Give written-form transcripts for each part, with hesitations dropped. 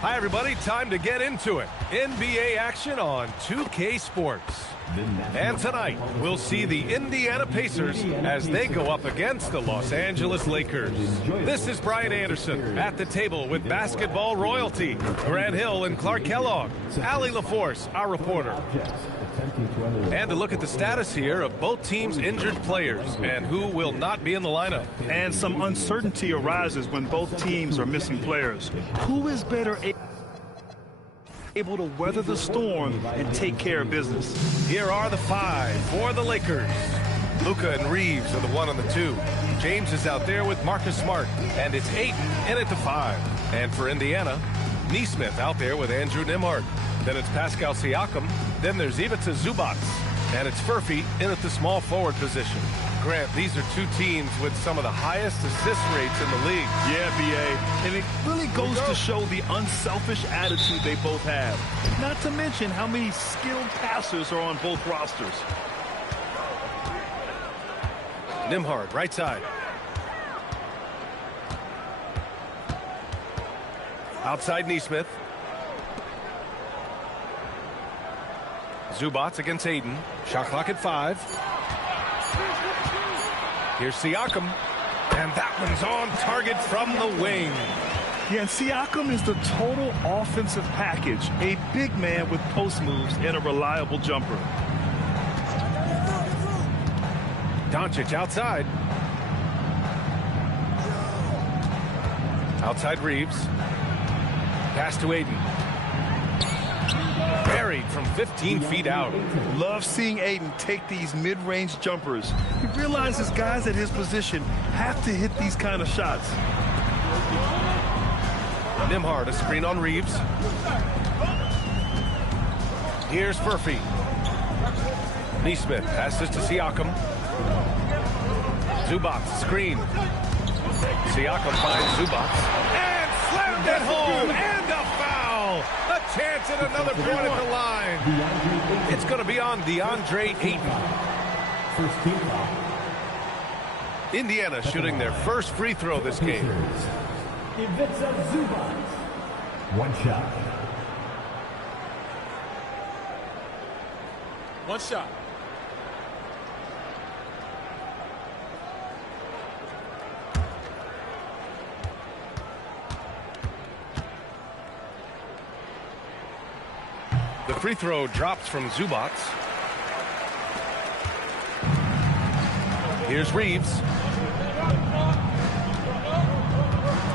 Hi, everybody. Time to get into it. NBA action on 2K Sports. And tonight, we'll see the Indiana Pacers as they go up against the Los Angeles Lakers. This is Brian Anderson at the table with basketball royalty. Grant Hill and Clark Kellogg. Allie LaForce, our reporter. And to look at the status here of both teams' injured players and who will not be in the lineup. And some uncertainty arises when both teams are missing players. Who is better able to weather the storm and take care of business? Here are the five for the Lakers. Luka and Reeves are the 1 and the 2. James is out there with Marcus Smart, and it's Ayton in at the 5. And for Indiana, Nesmith out there with Andrew Nembhard. Then it's Pascal Siakam. Then there's Ivica Zubac, and it's Furphy in at the small forward position. Grant, these are two teams with some of the highest assist rates in the league. Yeah, B.A., and it really goes to show the unselfish attitude they both have. Not to mention how many skilled passers are on both rosters. Nembhard, right side. Outside Nesmith. Zubac against Ayton. Shot clock at 5. Here's Siakam, and that one's on target from the wing. Yeah, and Siakam is the total offensive package. A big man with post moves and a reliable jumper. Doncic outside. Outside Reeves. Pass to Ayton. Buried from 15 feet out. Love seeing Ayton take these mid-range jumpers. He realizes guys at his position have to hit these kind of shots. Nembhard, a screen on Reeves. Here's Furphy. Nesmith passes to Siakam. Zubac, screen. Siakam finds Zubac. And slammed it home, and a foul! A chance at another point at the line. It's going to be on DeAndre Ayton. First team foul. Indiana shooting their first free throw this game. Ivica Zubac. One shot. One shot. The free throw drops from Zubac. Here's Reeves.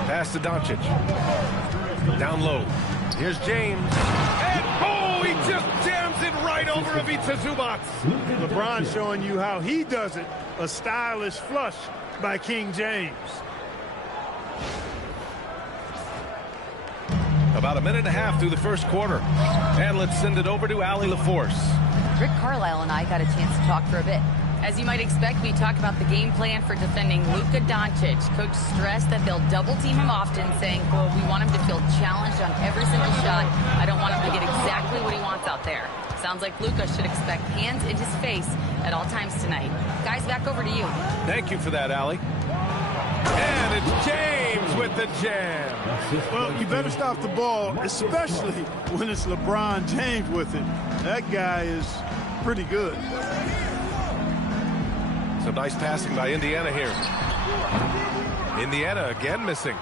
Pass to Doncic. Down low. Here's James. And oh, he just jams it right over Ivica Zubac. LeBron showing you how he does it. A stylish flush by King James. About a minute and a half through the first quarter. And let's send it over to Allie LaForce. Rick Carlisle and I got a chance to talk for a bit. As you might expect, we talked about the game plan for defending Luka Doncic. Coach stressed that they'll double team him often, saying, quote, we want him to feel challenged on every single shot. I don't want him to get exactly what he wants out there. Sounds like Luka should expect hands in his face at all times tonight. Guys, back over to you. Thank you for that, Allie. And it's James with the jam. Well, you better stop the ball, especially when it's LeBron James with it. That guy is pretty good. Some nice passing by Indiana here. Indiana again missing.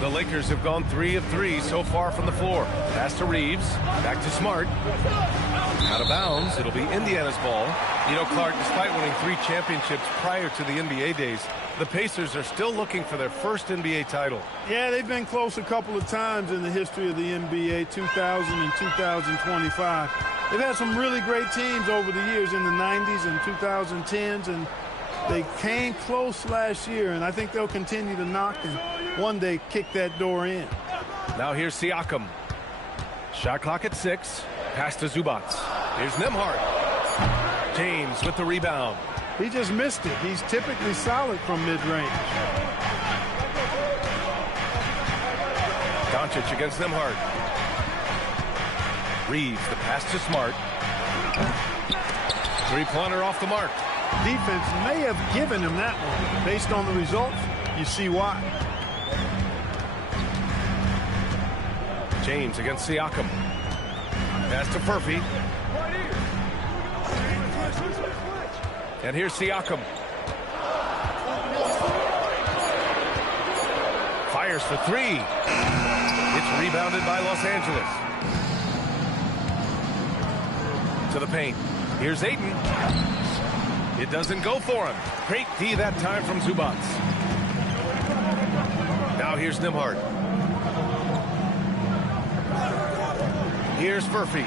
The Lakers have gone 3 of 3 so far from the floor. Pass to Reeves. Back to Smart. Out of bounds. It'll be Indiana's ball. You know, Clark, despite winning 3 championships prior to the NBA days, the Pacers are still looking for their first NBA title. Yeah, they've been close a couple of times in the history of the NBA, 2000 and 2025. They've had some really great teams over the years in the 90s and 2010s, and they came close last year, and I think they'll continue to knock and one day kick that door in. Now here's Siakam. Shot clock at 6. Pass to Zubac. Here's Nembhard. James with the rebound. He just missed it. He's typically solid from mid-range. Doncic against Nembhard. Reeves, the pass to Smart. Three-pointer off the mark. Defense may have given him that one. Based on the results, you see why. James against Siakam. Pass to Furphy. And here's Siakam. Fires for three. It's rebounded by Los Angeles. To the paint. Here's Ayton. It doesn't go for him. Great D that time from Zubac. Now here's Nembhard. Here's Furphy.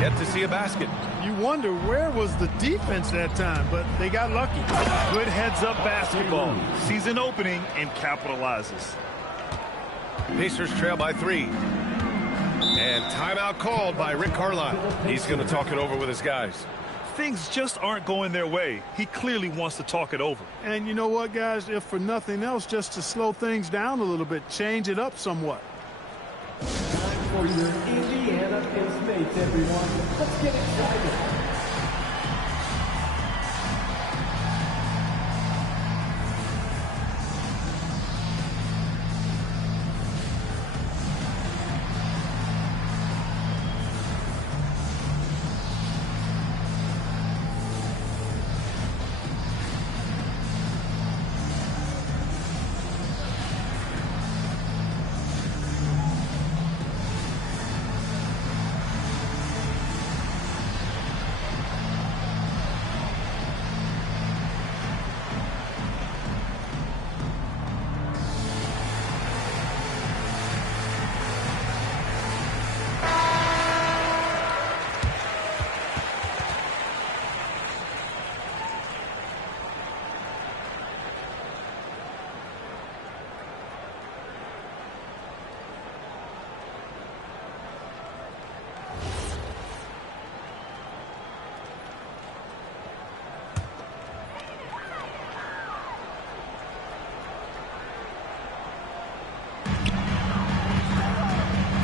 Yet to see a basket. You wonder where was the defense that time, but they got lucky. Good heads-up basketball. Season opening and capitalizes. Pacers trail by 3. And timeout called by Rick Carlisle. He's going to talk it over with his guys. Things just aren't going their way. He clearly wants to talk it over. And you know what, guys? If for nothing else, just to slow things down a little bit, change it up somewhat. Time for your Indiana Pacers, everyone. Let's get excited.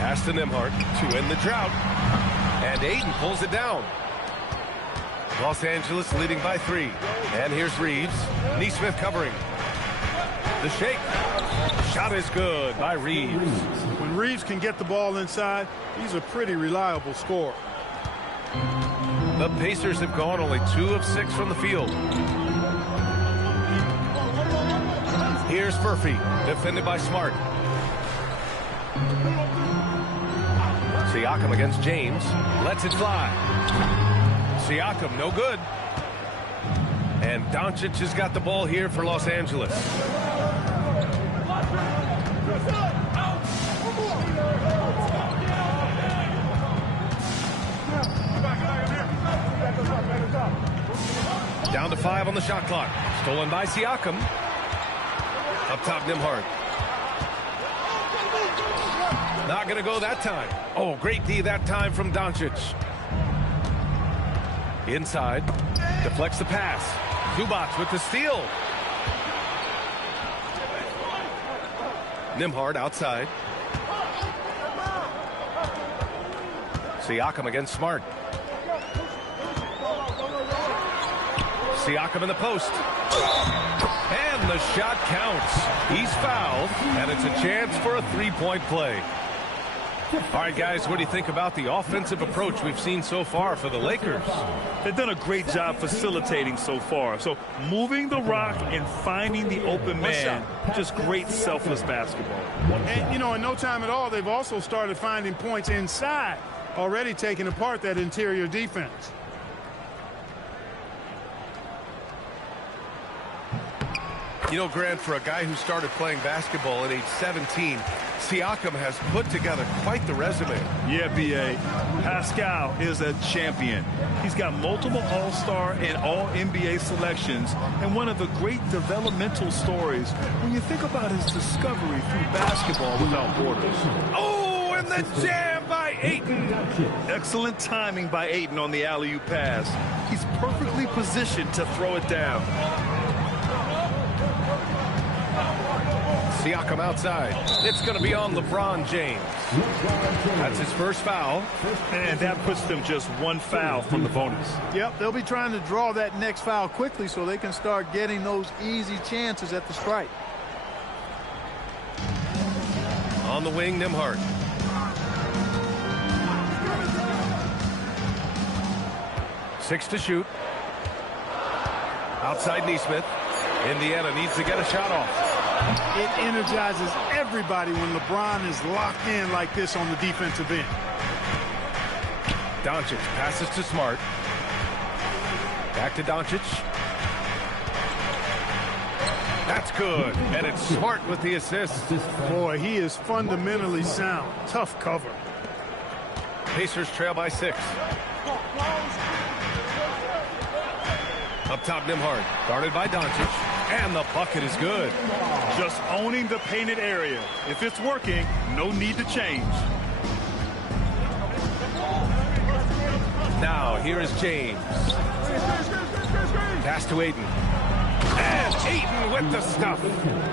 Pass to Nembhard to end the drought. And Ayton pulls it down. Los Angeles leading by 3. And here's Reeves. Nesmith covering. The shake. Shot is good by Reeves. When Reeves can get the ball inside, he's a pretty reliable scorer. The Pacers have gone only 2 of 6 from the field. Here's Furphy, defended by Smart. Siakam against James. Lets it fly. Siakam, no good. And Doncic has got the ball here for Los Angeles. Down to 5 on the shot clock. Stolen by Siakam. Up top, Nembhard. Not going to go that time. Oh, great D that time from Doncic. Inside. Deflects the pass. Zubac with the steal. Nembhard outside. Siakam against Smart. Siakam in the post. And the shot counts. He's fouled, and it's a chance for a three-point play. All right, guys, what do you think about the offensive approach we've seen so far for the Lakers? They've done a great job facilitating so far. So moving the rock and finding the open man, just great selfless basketball. And, you know, in no time at all, they've also started finding points inside, already taking apart that interior defense. You know, Grant, for a guy who started playing basketball at age 17, Siakam has put together quite the resume. Yeah, B.A. Pascal is a champion. He's got multiple All-Star and All-NBA selections, and one of the great developmental stories when you think about his discovery through basketball without borders. Oh, and the jam by Ayton. Excellent timing by Ayton on the alley-oop pass. He's perfectly positioned to throw it down. Siakam outside. It's going to be on LeBron James. That's his first foul. And that puts them just one foul from the bonus. Yep, they'll be trying to draw that next foul quickly so they can start getting those easy chances at the stripe. On the wing, Nembhard. 6 to shoot. Outside Neesmith. Indiana needs to get a shot off. It energizes everybody when LeBron is locked in like this on the defensive end. Doncic passes to Smart. Back to Doncic. That's good. And it's Smart with the assist. Boy, he is fundamentally sound. Tough cover. Pacers trail by 6. Up top, Nembhard. Guarded by Doncic. And the bucket is good. Just owning the painted area. If it's working, no need to change. Now, here is James. Pass to Ayton. And Ayton with the stuff.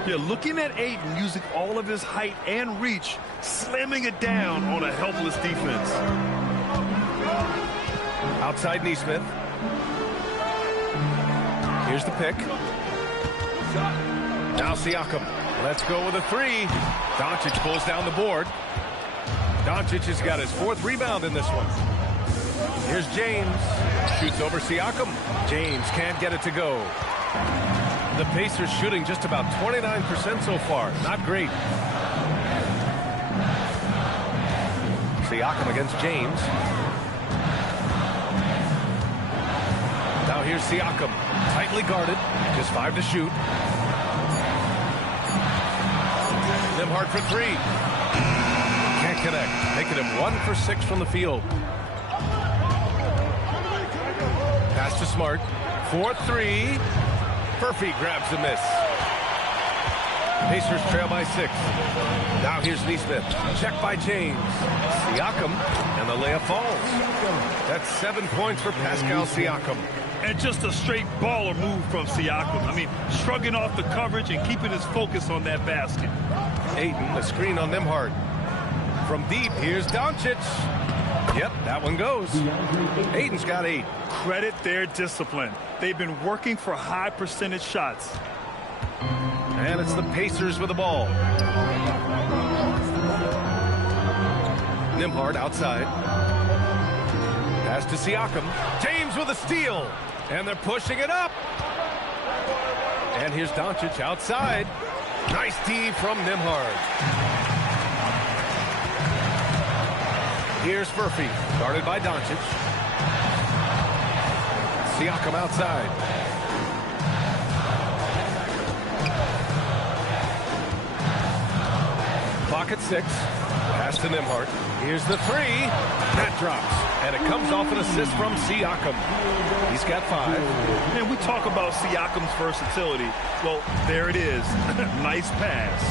You're looking at Ayton using all of his height and reach, slamming it down on a helpless defense. Outside Neesmith. Here's the pick. Now Siakam. Let's go with a 3. Doncic pulls down the board. Doncic has got his 4th rebound in this one. Here's James. Shoots over Siakam. James can't get it to go. The Pacers shooting just about 29% so far. Not great. Siakam against James. Now here's Siakam. Tightly guarded. Just 5 to shoot. Nembhard for 3. Can't connect. Making him 1 for 6 from the field. Pass to Smart. 4-3. Murphy grabs the miss. Pacers trail by 6. Now here's Neesmith. Check by James. Siakam. And the layup falls. That's 7 points for Pascal Siakam. And just a straight baller move from Siakam. I mean, shrugging off the coverage and keeping his focus on that basket. Ayton, a screen on Nembhard. From deep, here's Doncic. Yep, that one goes. Ayton's got 8. Credit their discipline. They've been working for high percentage shots. And it's the Pacers with the ball. Nembhard outside. Pass to Siakam. James with a steal. And they're pushing it up. And here's Doncic outside. Nice D from Nembhard. Here's Murphy, guarded by Doncic. Siakam outside. Clock at 6. Pass to Nembhard. Here's the 3. That drops. And it comes off an assist from Siakam. He's got 5. And we talk about Siakam's versatility. Well, there it is. Nice pass.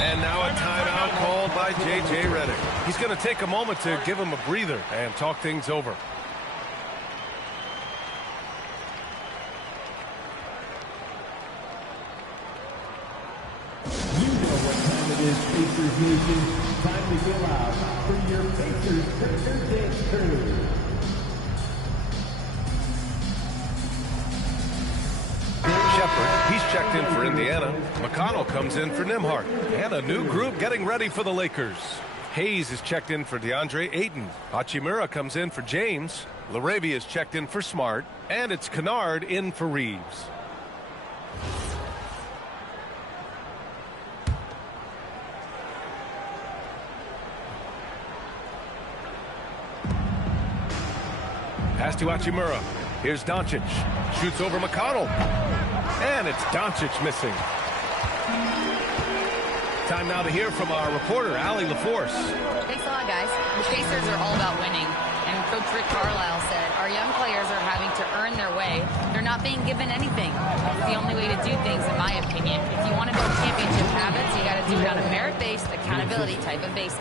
And now a timeout called by J.J. Redick. He's going to take a moment to give him a breather and talk things over. You know what time it is, Pacers Nation. Time to go out for your Pacers Pacers Dance Crew. Shepard, he's checked in for Indiana. McConnell comes in for Nembhard. And a new group getting ready for the Lakers. Hayes is checked in for DeAndre Ayton. Hachimura comes in for James. Laravia is checked in for Smart. And it's Kennard in for Reeves. Pass to Hachimura. Here's Doncic. Shoots over McConnell. And it's Doncic missing. Time now to hear from our reporter, Allie LaForce. Thanks a lot, guys. The Pacers are all about winning. And Coach Rick Carlisle said, our young players are having to earn their way. They're not being given anything. It's the only way to do things, in my opinion. If you want to build championship habits, you got to do it on a merit-based, accountability type of basis.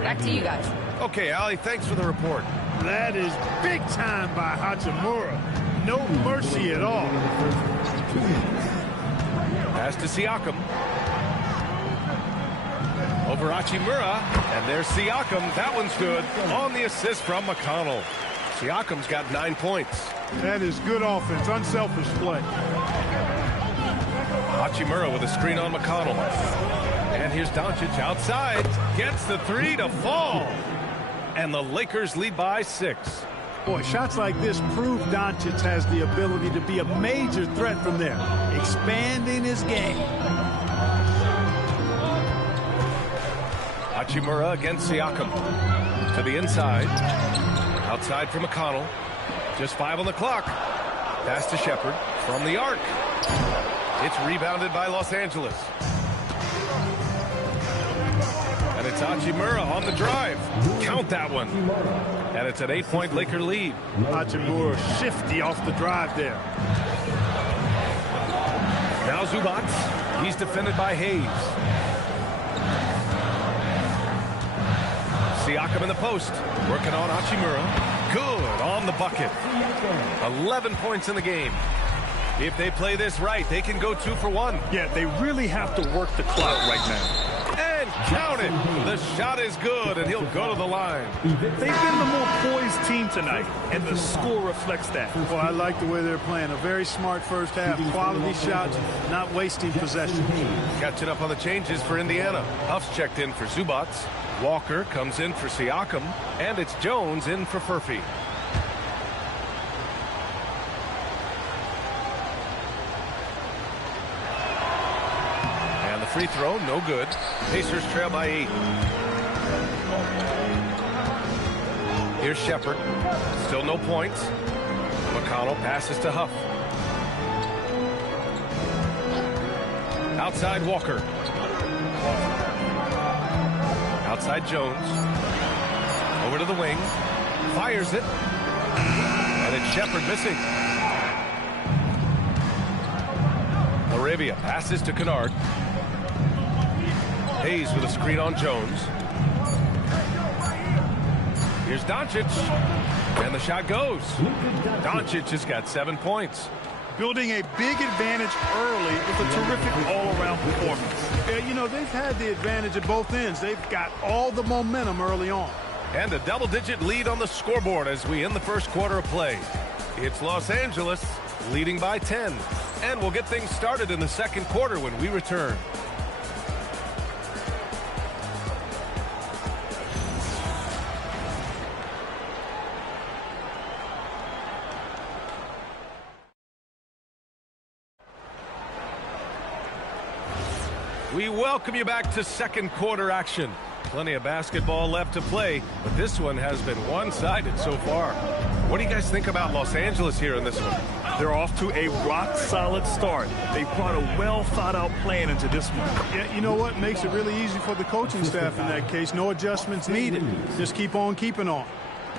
Back to you guys. Okay, Allie, thanks for the report. That is big time by Hachimura. No mercy at all. Pass to Siakam. Over Hachimura. And there's Siakam. That one's good. On the assist from McConnell. Siakam's got 9 points. That is good offense. Unselfish play. Hachimura with a screen on McConnell. And here's Doncic outside. Gets the 3 to fall. And the Lakers lead by 6. Boy, shots like this prove Doncic has the ability to be a major threat from there, expanding his game. Hachimura against Siakam. To the inside. Outside for McConnell. Just 5 on the clock. Pass to Shepherd from the arc. It's rebounded by Los Angeles. And it's Hachimura on the drive. Count that one. And it's an 8-point Laker lead. Hachimura shifty off the drive there. Now Zubac. He's defended by Hayes. Siakam in the post. Working on Hachimura. Good on the bucket. 11 points in the game. If they play this right, they can go 2 for 1. Yeah, they really have to work the clock right now. And count it. The shot is good, and he'll go to the line. They've been the more poised team tonight, and the score reflects that. Well, I like the way they're playing. A very smart first half. Quality shots, not wasting possession. Catching up on the changes for Indiana. Huff's checked in for Zubac. Walker comes in for Siakam, and it's Jones in for Furphy. And the free throw, no good. Pacers trail by 8. Here's Shepherd. Still no points. McConnell passes to Huff. Outside Walker. Outside Jones. Over to the wing. Fires it. And it's Shepherd missing. Arabia passes to Kennard. Hayes with a screen on Jones. Here's Doncic. And the shot goes. Doncic has got 7 points. Building a big advantage early with a terrific all-around performance. Yeah, you know, they've had the advantage at both ends. They've got all the momentum early on. And a double-digit lead on the scoreboard as we end the first quarter of play. It's Los Angeles leading by 10. And we'll get things started in the second quarter when we return. We welcome you back to second quarter action. Plenty of basketball left to play, but this one has been one-sided so far. What do you guys think about Los Angeles here in this one? They're off to a rock-solid start. They brought a well-thought-out plan into this one. Yeah, you know what? Makes it really easy for the coaching staff in that case. No adjustments needed. Just keep on keeping on.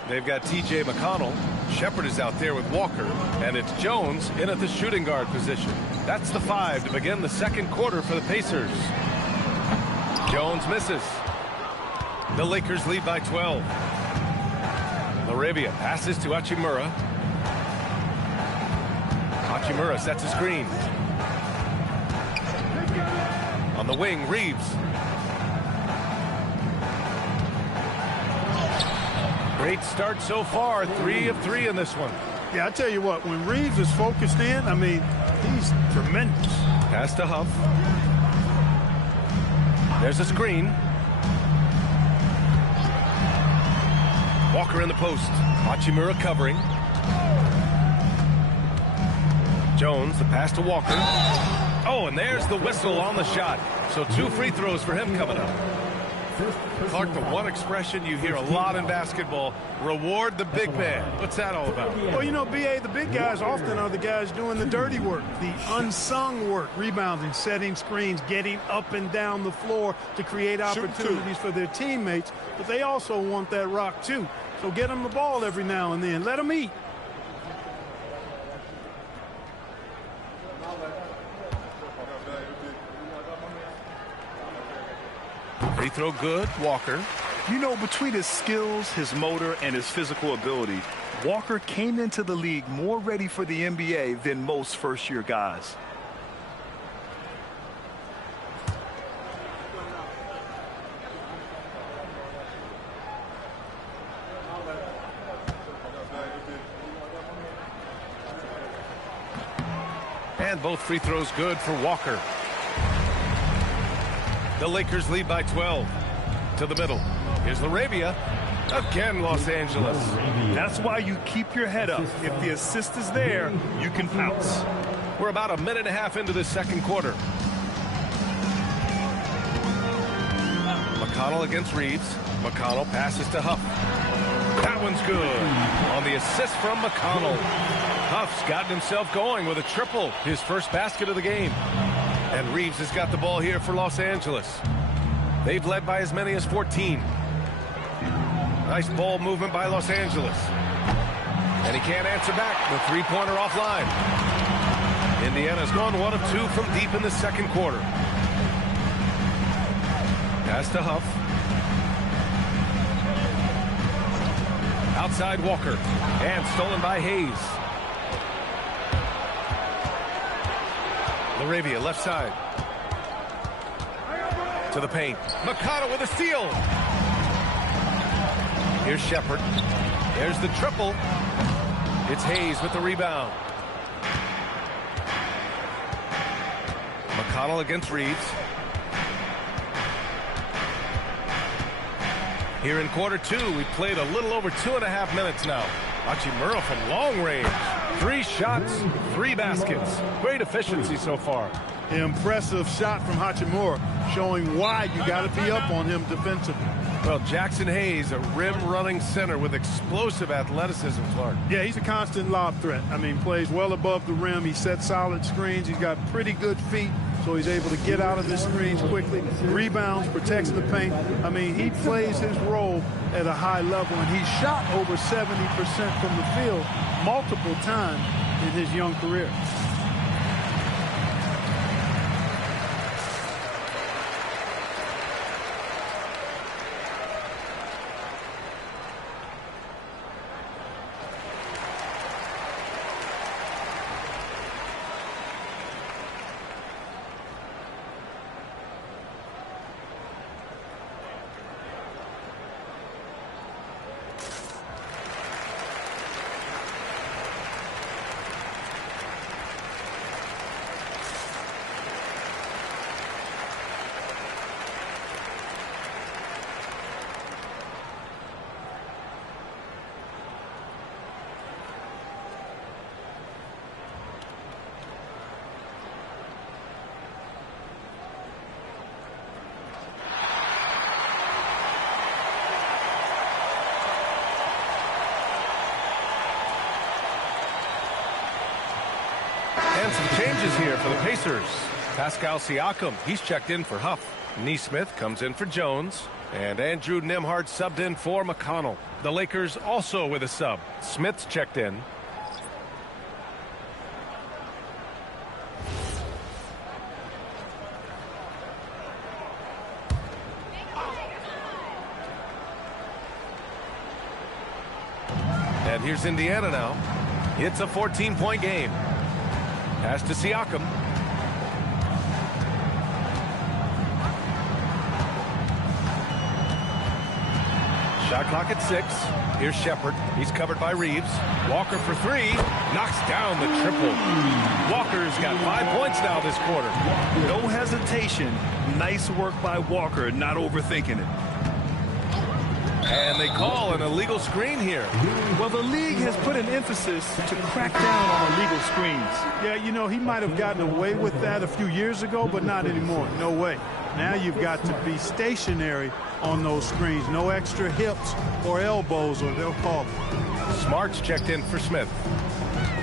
They've got T.J. McConnell. Shepherd is out there with Walker. And it's Jones in at the shooting guard position. That's the 5 to begin the second quarter for the Pacers. Jones misses. The Lakers lead by 12. Arabia passes to Hachimura. Hachimura sets a screen. On the wing, Reeves. Great start so far. 3 of 3 in this one. Yeah, I tell you what, when Reeves is focused in, I mean, he's tremendous. Pass to Huff. There's a screen. Walker in the post. Hachimura covering. Jones, the pass to Walker. Oh, and there's the whistle on the shot. So 2 free throws for him coming up. Clark, the one expression you hear a lot in basketball, reward the big man. What's that all about? Well, you know, B.A., the big guys often are the guys doing the dirty work, the unsung work, rebounding, setting screens, getting up and down the floor to create opportunities for their teammates. But they also want that rock, too. So get them the ball every now and then. Let them eat. Free throw good, Walker. You know, between his skills, his motor, and his physical ability, Walker came into the league more ready for the NBA than most first-year guys. And both free throws good for Walker. The Lakers lead by 12. To the middle. Here's Arabia. Again, Los Angeles. That's why you keep your head up. If the assist is there, you can pounce. We're about a minute and a half into the second quarter. McConnell against Reeves. McConnell passes to Huff. That one's good. On the assist from McConnell. Huff's gotten himself going with a triple, his first basket of the game. And Reeves has got the ball here for Los Angeles. They've led by as many as 14. Nice ball movement by Los Angeles. And he can't answer back. The three-pointer offline. Indiana's gone 1 of 2 from deep in the second quarter. Pass to Huff. Outside Walker. And stolen by Hayes. Laravia left side. To the paint. McConnell with a steal. Here's Shepard. There's the triple. It's Hayes with the rebound. McConnell against Reeves. Here in quarter two, we played a little over 2.5 minutes now. Hachimura from long range. 3 shots, 3 baskets. Great efficiency so far. Impressive shot from Hachimura, showing why you got to be up on him defensively. Well, Jackson Hayes, a rim-running center with explosive athleticism, Clark. Yeah, he's a constant lob threat. I mean, plays well above the rim. He sets solid screens. He's got pretty good feet, so he's able to get out of the screens quickly. Rebounds, protects the paint. I mean, he plays his role at a high level, and he's shot over 70% from the field multiple times in his young career. And some changes here for the Pacers. Pascal Siakam, he's checked in for Huff. Neesmith comes in for Jones. And Andrew Nembhard subbed in for McConnell. The Lakers also with a sub. Smith's checked in. And here's Indiana now. It's a 14-point game. Pass to Siakam. Shot clock at 6. Here's Shepard. He's covered by Reeves. Walker for 3. Knocks down the triple. Walker's got 5 points now this quarter. No hesitation. Nice work by Walker, not overthinking it. And they call an illegal screen here. Well, the league has put an emphasis to crack down on illegal screens. Yeah, you know, he might have gotten away with that a few years ago, but not anymore. No way. Now you've got to be stationary on those screens. No extra hips or elbows, or they'll call it. Smart's checked in for Smith.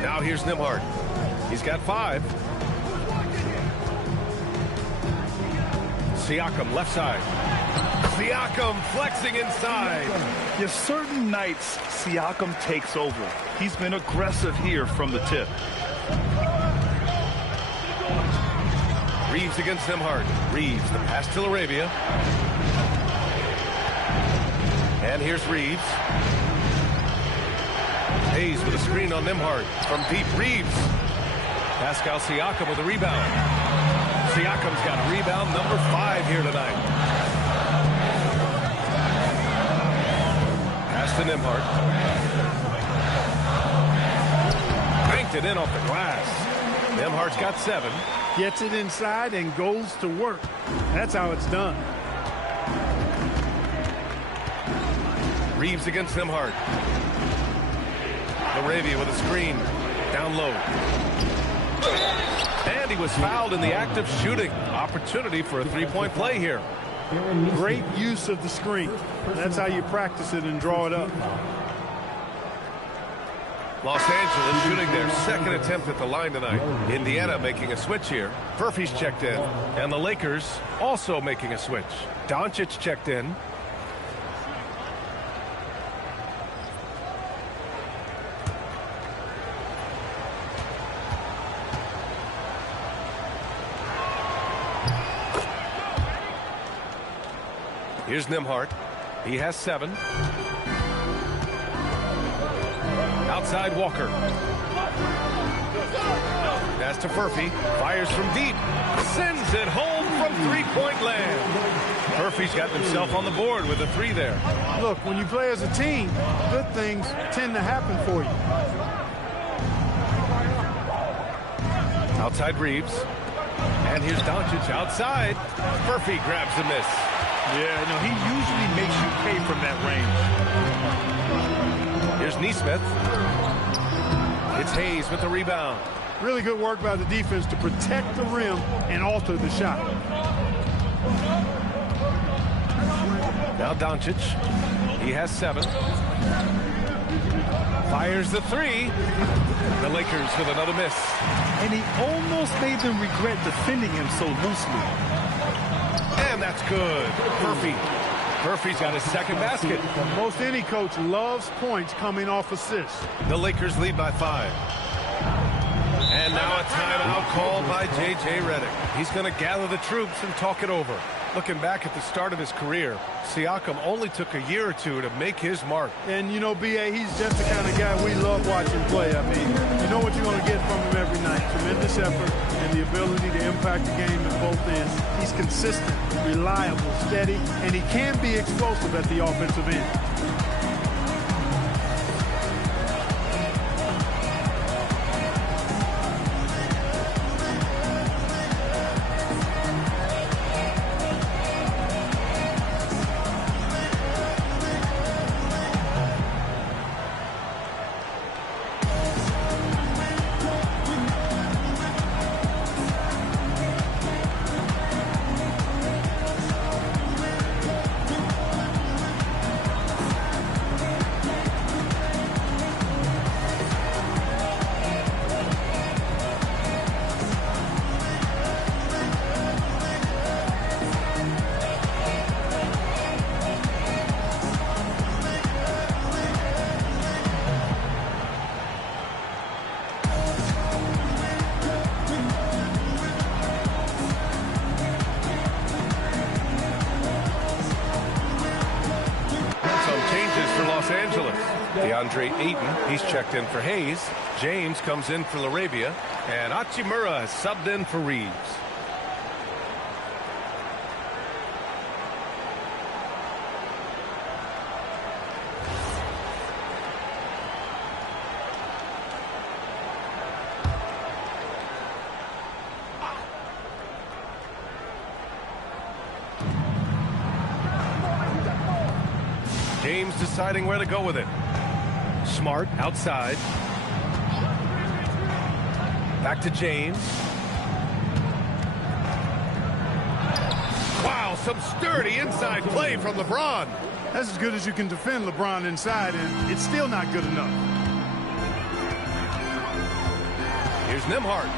Now here's Nembhard. He's got 5. Siakam left side. Siakam flexing inside. Yes, certain nights Siakam takes over. He's been aggressive here from the tip. Reeves against Nembhard. Reeves, the pass to Laravia. And here's Reeves. Hayes with a screen on Nembhard. From deep, Reeves. Pascal Siakam with a rebound. Siakam's got rebound number 5 here tonight. Pass to Nembhard. Banked it in off the glass. Nembhard's got 7. Gets it inside and goes to work. That's how it's done. Reeves against Nimhart. Laravia with a screen. Down low. And he was fouled in the act of shooting. Opportunity for a three-point play here. Great use of the screen. That's how you practice it and draw it up. Los Angeles shooting their second attempt at the line tonight. Indiana making a switch here. Furphy's checked in. And the Lakers also making a switch. Doncic checked in. Here's Nimhart. He has 7. Outside Walker. Pass to Furphy. Fires from deep. Sends it home from three-point land. Furphy's got himself on the board with a 3 there. Look, when you play as a team, good things tend to happen for you. Outside Reeves. And here's Doncic outside. Furphy grabs the miss. Yeah, no, he usually makes you pay from that range. Here's Nesmith. It's Hayes with the rebound. Really good work by the defense to protect the rim and alter the shot. Now Doncic. He has 7. Fires the 3. The Lakers with another miss. And he almost made them regret defending him so loosely. And that's good. Furphy's got his second basket. Most any coach loves points coming off assists. The Lakers lead by 5. And now a timeout called by J.J. Redick. He's going to gather the troops and talk it over. Looking back at the start of his career, Siakam only took a year or 2 to make his mark. And, you know, B.A., he's just the kind of guy we love watching play. I mean, you know what you're going to get from him every night. Tremendous effort and the ability to impact the game at both ends. He's consistent, reliable, steady, and he can be explosive at the offensive end. DeAndre Ayton, he's checked in for Hayes. James comes in for Laravia. And Hachimura has subbed in for Reeves. James deciding where to go with it. Smart outside. Back to James. Wow, some sturdy inside play from LeBron. That's as good as you can defend LeBron inside, and it's still not good enough. Here's Nimhart.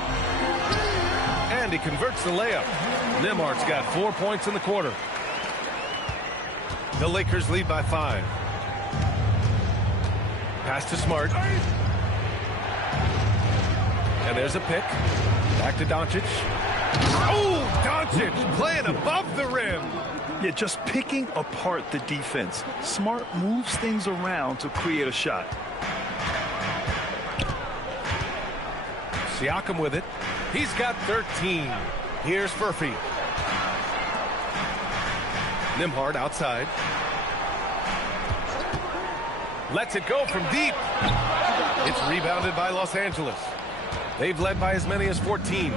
And he converts the layup. Nimhart's got 4 points in the quarter. The Lakers lead by 5. Pass to Smart. And there's a pick. Back to Doncic. Oh, Doncic playing above the rim. Yeah, just picking apart the defense. Smart moves things around to create a shot. Siakam with it. He's got 13. Here's Furphy. Nimhart outside. Lets it go from deep. It's rebounded by Los Angeles. They've led by as many as 14.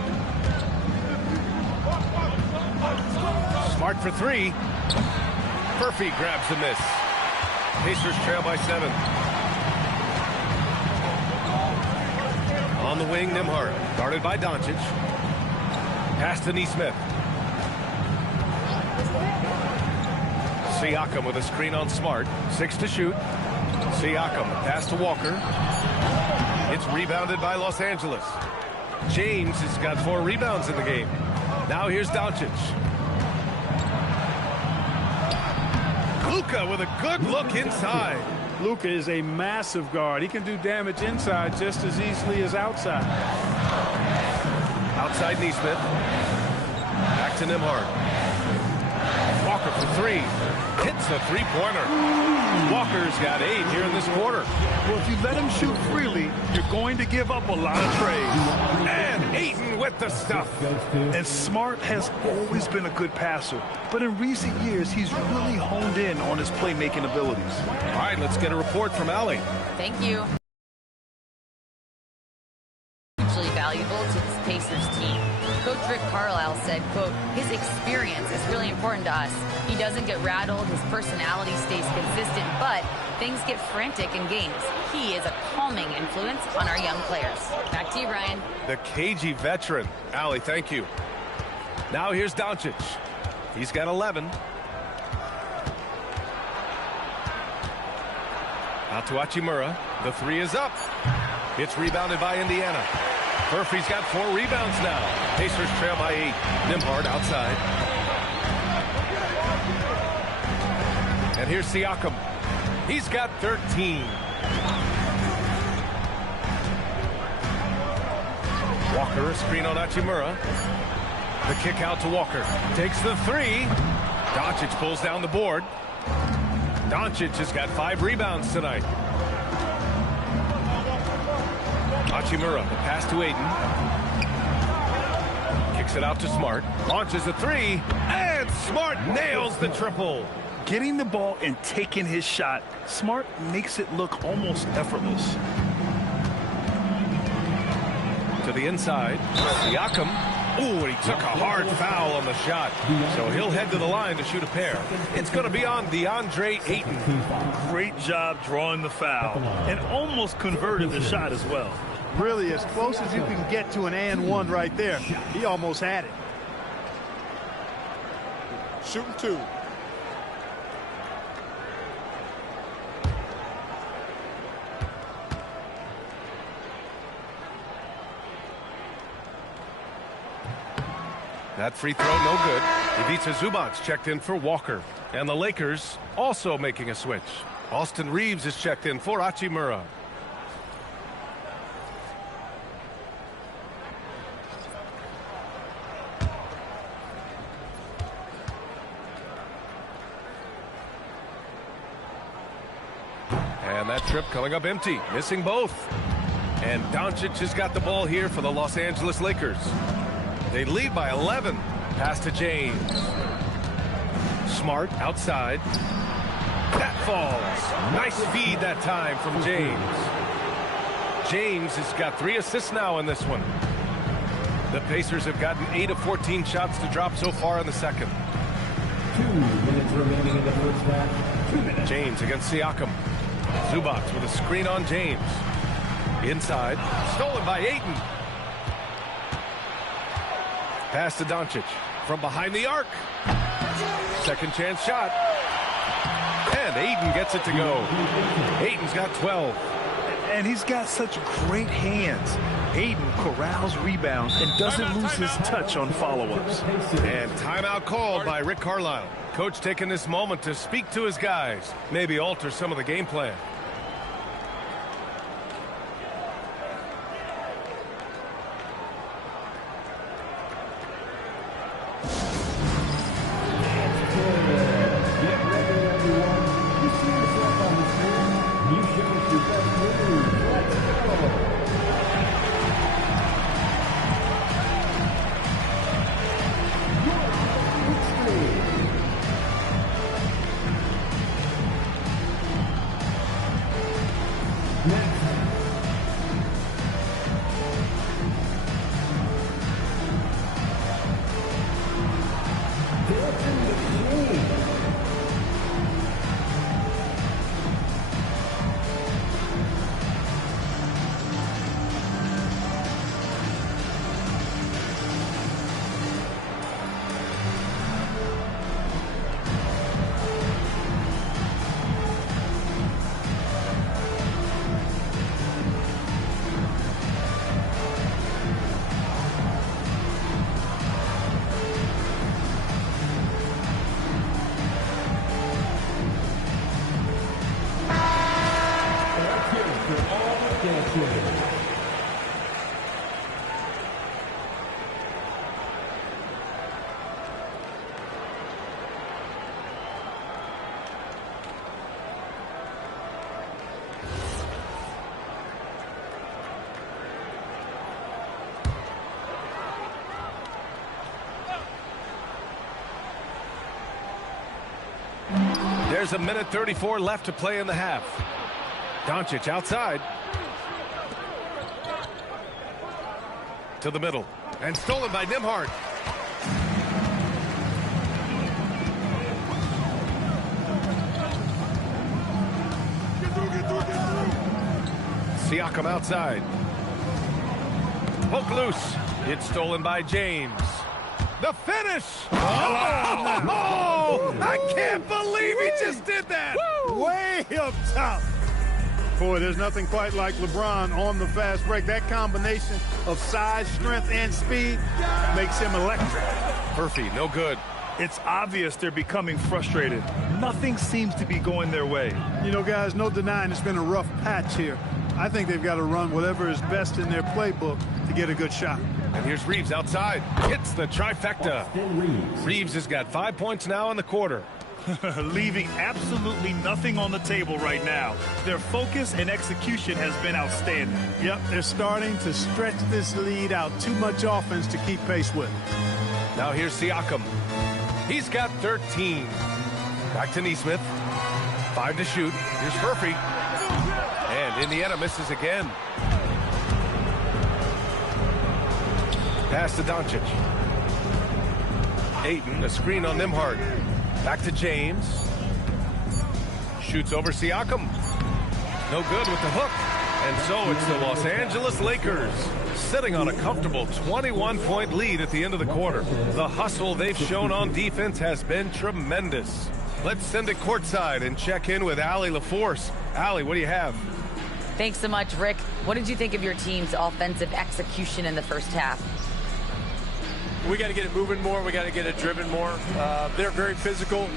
Smart for 3. Furphy grabs the miss. Pacers trail by 7. On the wing, Nembhard. Guarded by Doncic. Pass to Nesmith. Siakam with a screen on Smart. 6 to shoot. Siakam, pass to Walker. It's rebounded by Los Angeles. James has got 4 rebounds in the game. Now here's Doncic. Luka with a good look inside. Luka is a massive guard. He can do damage inside just as easily as outside. Outside Nesmith. Back to Nembhard. Walker for 3. Hits a three-pointer. Walker's got 8 here in this quarter. Well, if you let him shoot freely, you're going to give up a lot of trades. And Ayton with the stuff. And Smart has always been a good passer, but in recent years, he's really honed in on his playmaking abilities. All right, let's get a report from Allie. Thank you. Hugely valuable to this Pacers team. Coach Rick Carlisle said, quote, his experience is really important to us. He doesn't get rattled, his personality stays consistent, but things get frantic in games. He is a calming influence on our young players. Back to you, Ryan. The cagey veteran. Allie, thank you. Now here's Doncic. He's got 11. Out to Hachimura. The 3 is up. It's rebounded by Indiana. Murphy's got 4 rebounds now. Pacers trail by 8. Nembhard outside. And here's Siakam. He's got 13. Walker, a screen on Hachimura. The kick out to Walker. Takes the 3. Doncic pulls down the board. Doncic has got 5 rebounds tonight. Hachimura, the pass to Ayton. Kicks it out to Smart. Launches a 3. And Smart nails the triple. Getting the ball and taking his shot, Smart makes it look almost effortless. To the inside. Siakam. Ooh, and he took a hard foul on the shot. So he'll head to the line to shoot a pair. It's going to be on DeAndre Ayton. Great job drawing the foul and almost converted the shot as well. Really as close as you can get to an and 1 right there. He almost had it. Shooting 2. That free throw, no good. Ivica Zubac's checked in for Walker. And the Lakers also making a switch. Austin Reeves is checked in for Hachimura. And that trip coming up empty, missing both. And Doncic has got the ball here for the Los Angeles Lakers. They lead by 11. Pass to James. Smart outside. That falls. Nice feed that time from James. James has got 3 assists now in this one. The Pacers have gotten 8 of 14 shots to drop so far in the second. 2 minutes remaining in the first half. 2 minutes. James against Siakam. Zubac with a screen on James. Inside. Stolen by Ayton. Pass to Doncic. From behind the arc. Second chance shot. And Ayton gets it to go. Ayton's got 12. And he's got such great hands. Ayton corrals rebounds and doesn't lose his touch on follow-ups. And timeout called by Rick Carlisle. Coach taking this moment to speak to his guys. Maybe alter some of the game plan. There's a minute 34 left to play in the half. Doncic outside. To the middle. And stolen by Nembhard. Siakam outside. Poke loose. It's stolen by James. The finish! Oh, I can't believe he just did that! Way up top. Boy, there's nothing quite like LeBron on the fast break. That combination of size, strength, and speed makes him electric. Murphy, no good. It's obvious they're becoming frustrated. Nothing seems to be going their way. You know, guys, no denying it's been a rough patch here. I think they've got to run whatever is best in their playbook to get a good shot. And here's Reeves outside. Hits the trifecta. Reeves has got 5 points now in the quarter. Leaving absolutely nothing on the table right now. Their focus and execution has been outstanding. Yep, they're starting to stretch this lead out. Too much offense to keep pace with. Now here's Siakam. He's got 13. Back to Nesmith. 5 to shoot. Here's Murphy. And Indiana misses again. Pass to Doncic. Ayton, a screen on Nembhard. Back to James. Shoots over Siakam. No good with the hook. And so it's the Los Angeles Lakers sitting on a comfortable 21-point lead at the end of the quarter. The hustle they've shown on defense has been tremendous. Let's send it courtside and check in with Allie LaForce. Allie, what do you have? Thanks so much, Rick. What did you think of your team's offensive execution in the first half? We got to get it moving more. We got to get it driven more. They're very physical.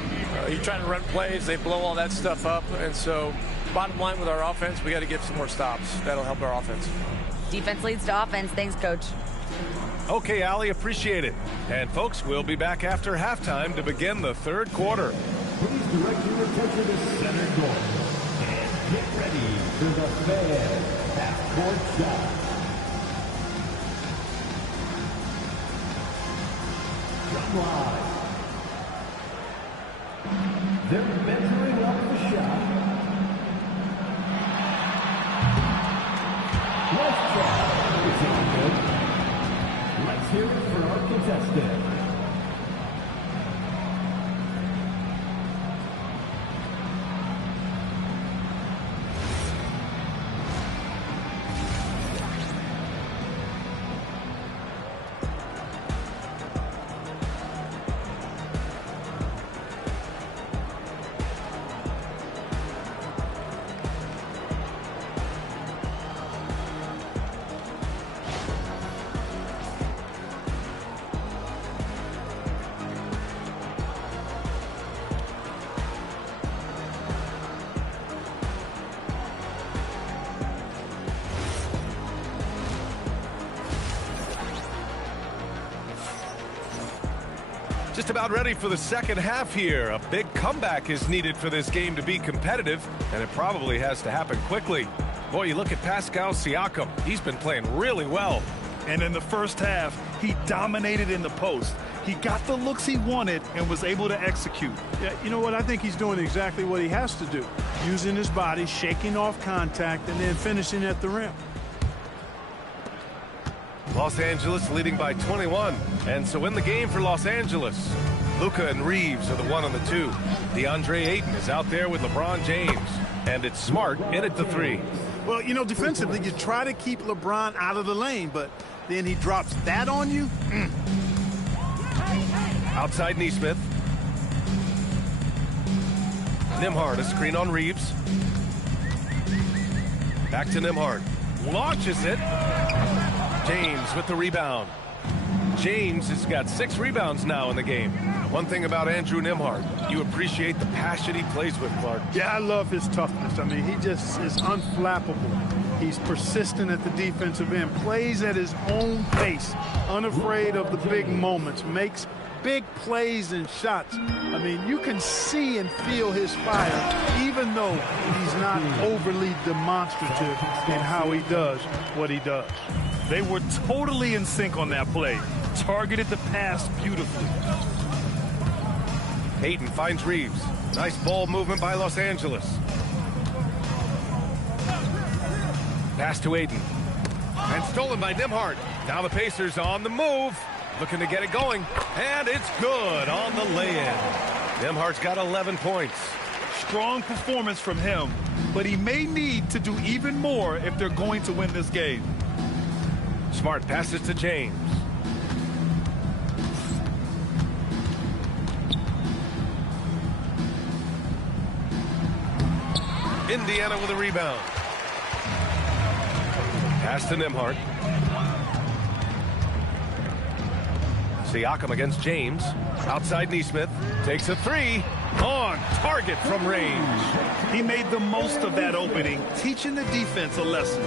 You're trying to run plays. They blow all that stuff up. And so bottom line with our offense, we got to get some more stops. That'll help our offense. Defense leads to offense. Thanks, Coach. Okay, Allie, appreciate it. And, folks, we'll be back after halftime to begin the third quarter. Please direct your attention to center court. And get ready for the fan half-court shot. Live. They're measuring up the shot. Left shot. Let's hear it for our contestant. Just about ready for the second half here. A big comeback is needed for this game to be competitive, and it probably has to happen quickly. Boy, you look at Pascal Siakam. He's been playing really well. And in the first half, he dominated in the post. He got the looks he wanted and was able to execute. Yeah, you know what? I think he's doing exactly what he has to do. Using his body, shaking off contact, and then finishing at the rim. Los Angeles leading by 21. And so in the game for Los Angeles, Luka and Reeves are the 1 and the 2. DeAndre Ayton is out there with LeBron James. And it's Smart in at the 3. Well, you know, defensively, you try to keep LeBron out of the lane, but then he drops that on you. Outside Nesmith. Nembhard, a screen on Reeves. Back to Nembhard. Launches it. James with the rebound. James has got 6 rebounds now in the game. One thing about Andrew Nembhard, you appreciate the passion he plays with, Clark. Yeah, I love his toughness. I mean, he just is unflappable. He's persistent at the defensive end, plays at his own pace, unafraid of the big moments, makes big plays and shots. I mean, you can see and feel his fire, even though he's not overly demonstrative in how he does what he does. They were totally in sync on that play. Targeted the pass beautifully. Hayden finds Reeves. Nice ball movement by Los Angeles. Pass to Hayden. And stolen by Nembhard. Now the Pacers on the move. Looking to get it going. And it's good on the lay-in. Nembhard's got 11 points. Strong performance from him, but he may need to do even more if they're going to win this game. Smart passes to James. Indiana with a rebound. Pass to Nembhard. Siakam against James. Outside Nesmith. Takes a three. On target from range. He made the most of that opening, teaching the defense a lesson.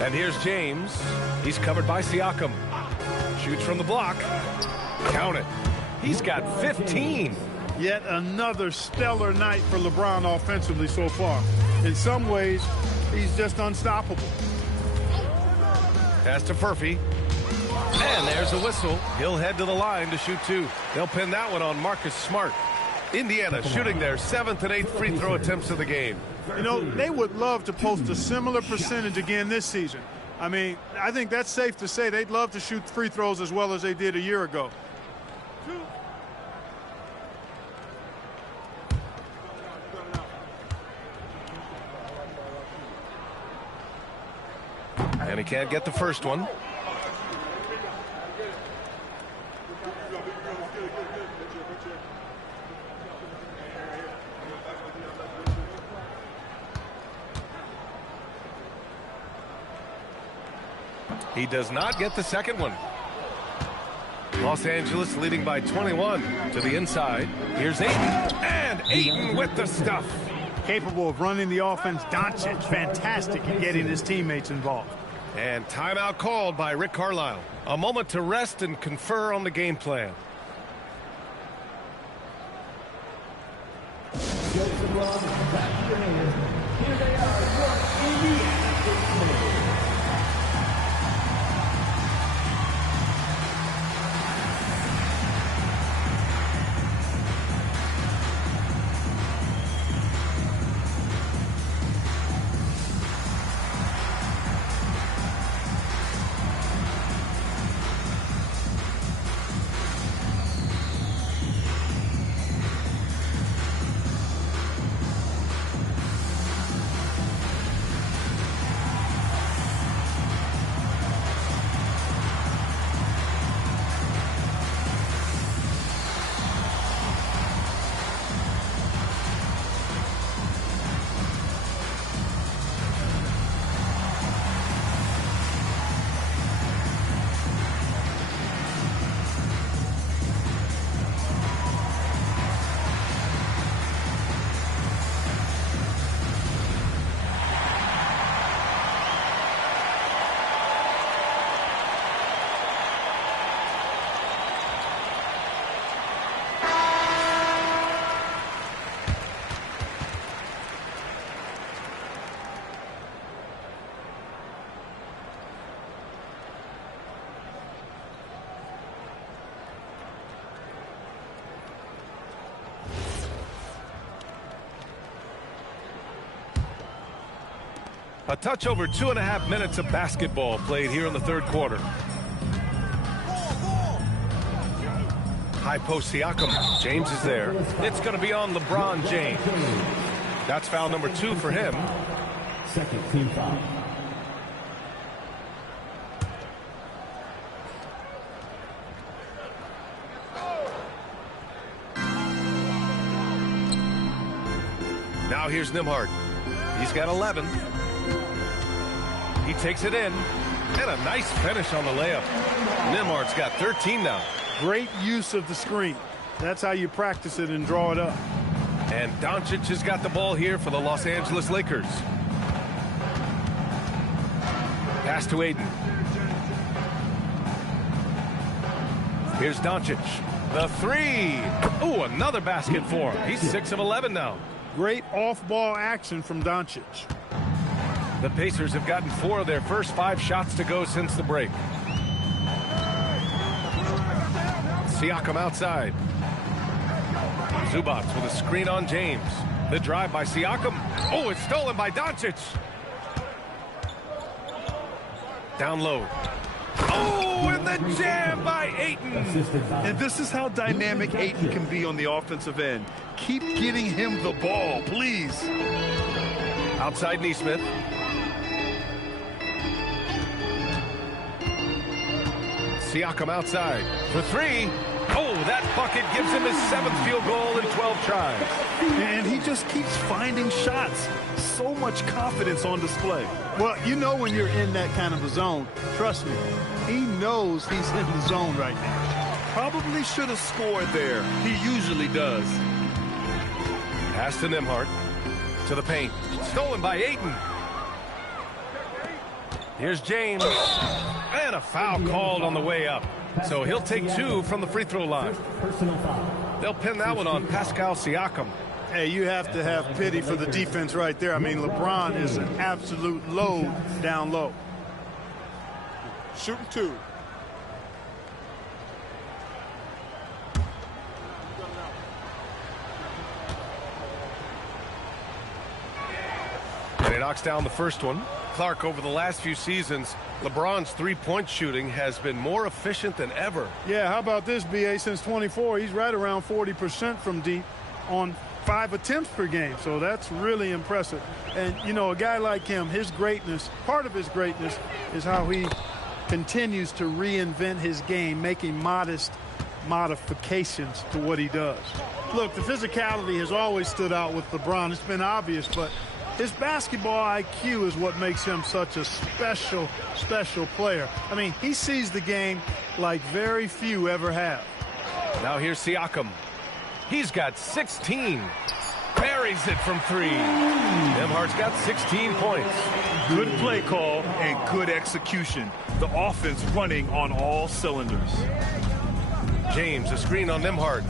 And here's James. He's covered by Siakam. Shoots from the block. Count it. He's got 15. Yet another stellar night for LeBron offensively so far. In some ways, he's just unstoppable. Pass to Furphy. And there's a whistle. He'll head to the line to shoot two. They'll pin that one on Marcus Smart. Indiana shooting their 7th and 8th free throw attempts of the game. You know, they would love to post a similar percentage again this season. I mean, I think that's safe to say they'd love to shoot free throws as well as they did a year ago. And he can't get the first one. He does not get the second one. Los Angeles leading by 21 to the inside. Here's Ayton, and Ayton with the stuff. Capable of running the offense. Doncic, fantastic at getting his teammates involved. And timeout called by Rick Carlisle. A moment to rest and confer on the game plan. Here they are, your Indiana. A touch over 2.5 minutes of basketball played here in the third quarter. High post Siakam. James is there. It's going to be on LeBron James. That's foul number 2 for him. Second team foul. Now here's Nembhard. He's got 11. He takes it in. And a nice finish on the layup. Nembhard's got 13 now. Great use of the screen. That's how you practice it and draw it up. And Doncic has got the ball here for the Los Angeles Lakers. Pass to Ayton. Here's Doncic. The three. Ooh, another basket for him. He's 6 of 11 now. Great off-ball action from Doncic. The Pacers have gotten 4 of their first 5 shots to go since the break. Siakam outside. Zubac with a screen on James. The drive by Siakam. Oh, it's stolen by Doncic. Down low. Oh, and the jam by Ayton. And this is how dynamic Ayton can be on the offensive end. Keep getting him the ball, please. Outside Nesmith. Siakam outside for three. Oh, that bucket gives him his 7th field goal in 12 tries. And he just keeps finding shots. So much confidence on display. Well, you know when you're in that kind of a zone, trust me, he knows he's in the zone right now. Probably should have scored there. He usually does. Pass to Nembhard. To the paint. Stolen by Ayton. Here's James. And a foul called on the way up. So he'll take 2 from the free throw line. They'll pin that one on Pascal Siakam. Hey, you have to have pity for the defense right there. I mean, LeBron is an absolute load down low. Shooting 2. And he knocks down the first one. Clark, over the last few seasons, LeBron's three-point shooting has been more efficient than ever. Yeah, how about this, B.A.? Since 24, he's right around 40% from deep on 5 attempts per game. So that's really impressive. And, you know, a guy like him, his greatness, part of his greatness is how he continues to reinvent his game, making modest modifications to what he does. Look, the physicality has always stood out with LeBron. It's been obvious, but his basketball IQ is what makes him such a special, special player. I mean, he sees the game like very few ever have. Now here's Siakam. He's got 16. Buries it from 3. Nembhard's got 16 points. Good play call and good execution. The offense running on all cylinders. James, a screen on Nembhard.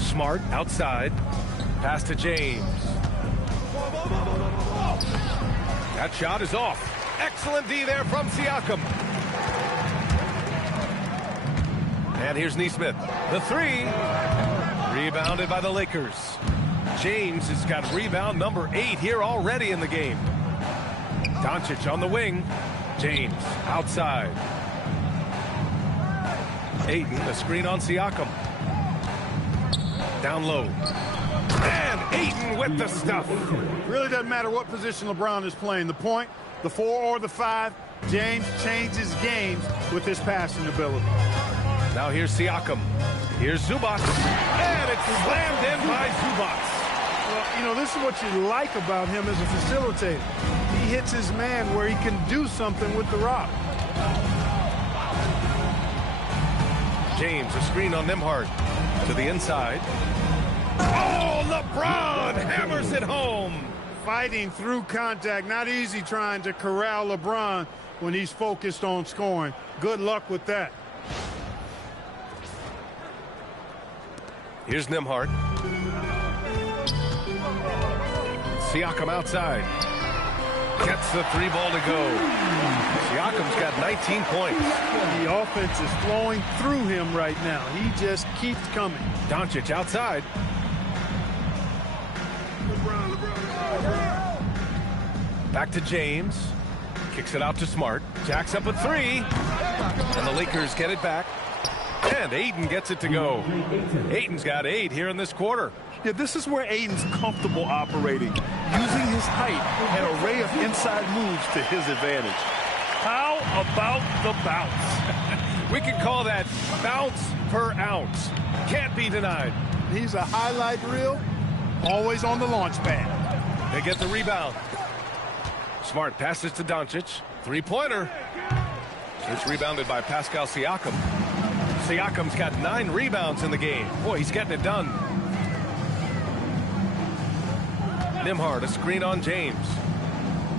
Smart outside. Pass to James. That shot is off. Excellent D there from Siakam. And here's Nesmith. The 3. Rebounded by the Lakers. James has got rebound number 8 here already in the game. Doncic on the wing. James outside. Ayton, a screen on Siakam. Down low. And Ayton with the stuff. Really doesn't matter what position LeBron is playing. The point, the 4 or the 5, James changes games with his passing ability. Now here's Siakam. Here's Zubac. And it's slammed in by Zubac. Well, you know, this is what you like about him as a facilitator. He hits his man where he can do something with the rock. James, a screen on Nembhard. To the inside. Oh, LeBron hammers it home. Fighting through contact. Not easy trying to corral LeBron when he's focused on scoring. Good luck with that. Here's Nembhard. Siakam outside. Gets the 3 ball to go. Siakam's got 19 points. The offense is flowing through him right now. He just keeps coming. Doncic outside. Back to James. Kicks it out to Smart. Jacks up a 3. And the Lakers get it back. And Ayton gets it to go. Ayton's got 8 here in this quarter. Yeah, this is where Ayton's comfortable operating, using his height and array of inside moves to his advantage. How about the bounce? We can call that bounce per ounce. Can't be denied. He's a highlight reel, always on the launch pad. They get the rebound. Smart passes to Doncic. 3-pointer. It's rebounded by Pascal Siakam. Siakam's got 9 rebounds in the game. Boy, he's getting it done. Nembhard, a screen on James.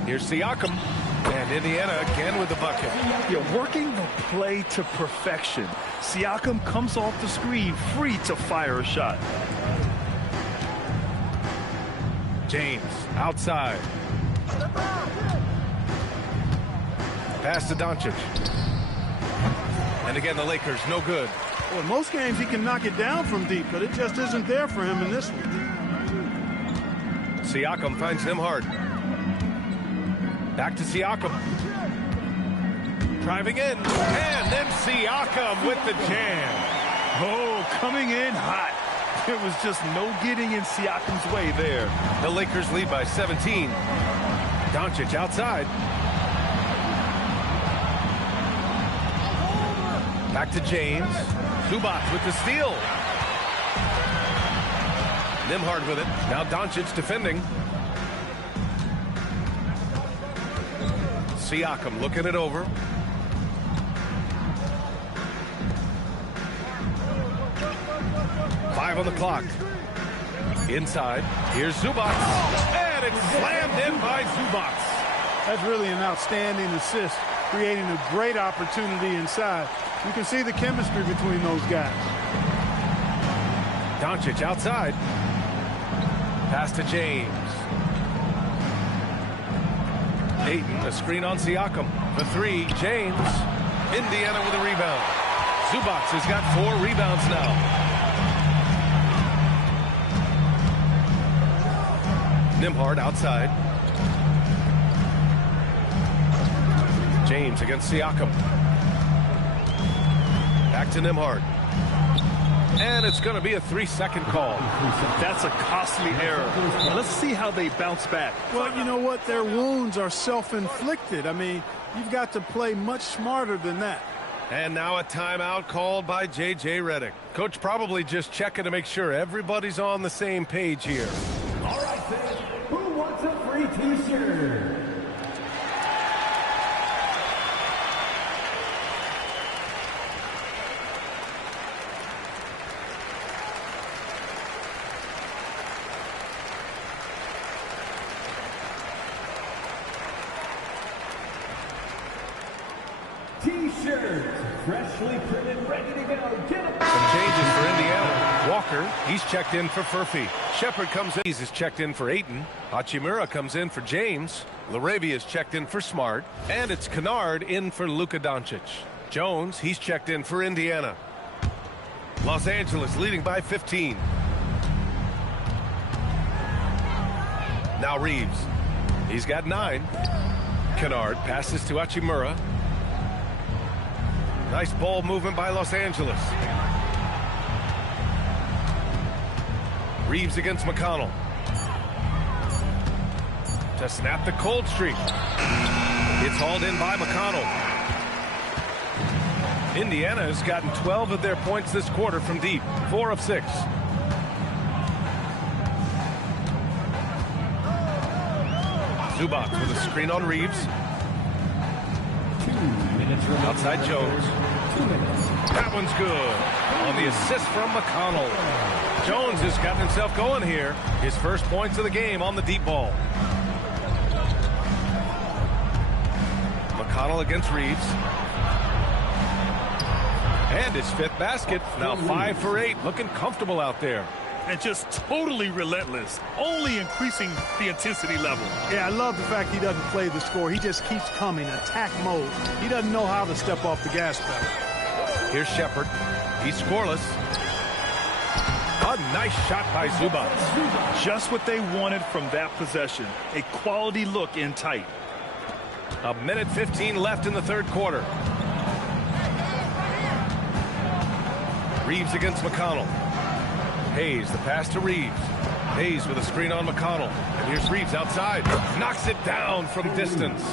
Here's Siakam. And Indiana again with the bucket. You're working the play to perfection. Siakam comes off the screen, free to fire a shot. James, outside. Pass to Doncic. And again, the Lakers, no good. Well, most games he can knock it down from deep, but it just isn't there for him in this one. Siakam finds Nimhard. Back to Siakam. Driving in, and then Siakam with the jam. Oh, coming in hot. There was just no getting in Siakam's way there. The Lakers lead by 17. Doncic outside. Back to James. Zubac with the steal. Nimhard with it. Now Doncic defending. Siakam looking it over. Five on the clock. Inside. Here's Zubac. And it's slammed in by Zubac. That's really an outstanding assist, creating a great opportunity inside. You can see the chemistry between those guys. Doncic outside. Pass to James. Ayton, a screen on Siakam. For three, James. Indiana with a rebound. Zubac has got 4 rebounds now. Nimhard outside. James against Siakam. Back to Nimhard. And it's going to be a 3-second call. That's a costly error. Now let's see how they bounce back. Well, you know what? Their wounds are self-inflicted. I mean, you've got to play much smarter than that. And now a timeout called by J.J. Redick. Coach probably just checking to make sure everybody's on the same page here. All right, then. Who wants a free T-shirt? T-shirts, freshly printed, ready to go. Get them. Some changes for Indiana. Walker, he's checked in for Furphy. Shepard comes in. He's checked in for Ayton. Hachimura comes in for James. Laravia is checked in for Smart. And it's Kennard in for Luka Doncic. Jones, he's checked in for Indiana. Los Angeles leading by 15. Now Reeves. He's got 9. Kennard passes to Hachimura. Nice ball movement by Los Angeles. Reeves against McConnell. To snap the cold streak. It's hauled in by McConnell. Indiana has gotten 12 of their points this quarter from deep. 4 of 6. Zubac with a screen on Reeves. 2 minutes remaining. Outside Jones. 2 minutes. That one's good. On the assist from McConnell. Jones has gotten himself going here. His first points of the game on the deep ball. McConnell against Reeves. And his 5th basket. Now 5 for 8. Looking comfortable out there. And just totally relentless, only increasing the intensity level. Yeah, I love the fact he doesn't play the score. He just keeps coming, attack mode. He doesn't know how to step off the gas pedal. Here's Shepard. He's scoreless. A nice shot by Zubac. Just what they wanted from that possession. A quality look in tight. A minute 15 left in the third quarter. Reeves against McConnell. Hayes, the pass to Reeves. Hayes with a screen on McConnell. And here's Reeves outside. Knocks it down from distance.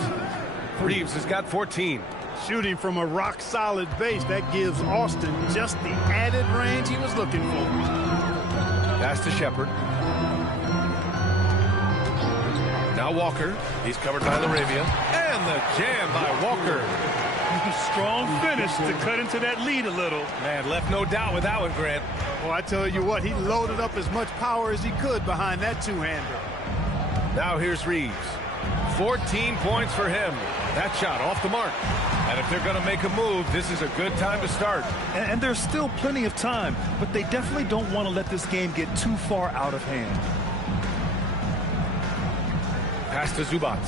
Reeves has got 14. Shooting from a rock-solid base, that gives Austin just the added range he was looking for. Pass to Shepard. Now Walker. He's covered by Laravia. And the jam by Walker. Strong finish to cut into that lead a little. Man, left no doubt with that one, Grant. Well, I tell you what, he loaded up as much power as he could behind that two-hander. Now here's Reeves. 14 points for him. That shot off the mark. And if they're going to make a move, this is a good time to start. And there's still plenty of time, but they definitely don't want to let this game get too far out of hand. Pass to Zubac.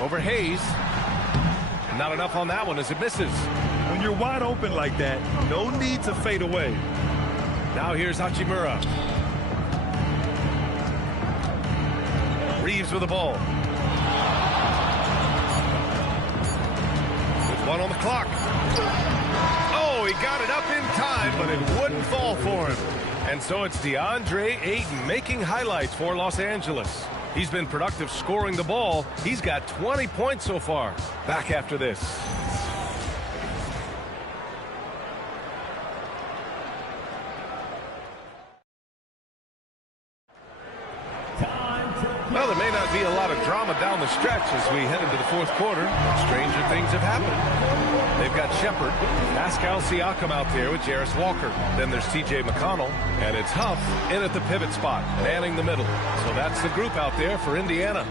Over Hayes. Not enough on that one as it misses. When you're wide open like that, no need to fade away. Now here's Hachimura. Reeves with the ball. With one on the clock. Oh, he got it up in time, but it wouldn't fall for him. And so it's DeAndre Ayton making highlights for Los Angeles. He's been productive scoring the ball. He's got 20 points so far. Back after this. Well, there may not be a lot of drama down the stretch as we head into the fourth quarter. Stranger things have happened. They've got Shepard, Pascal Siakam out there with Jarris Walker. Then there's TJ McConnell, and it's Huff in at the pivot spot, manning the middle. So that's the group out there for Indiana.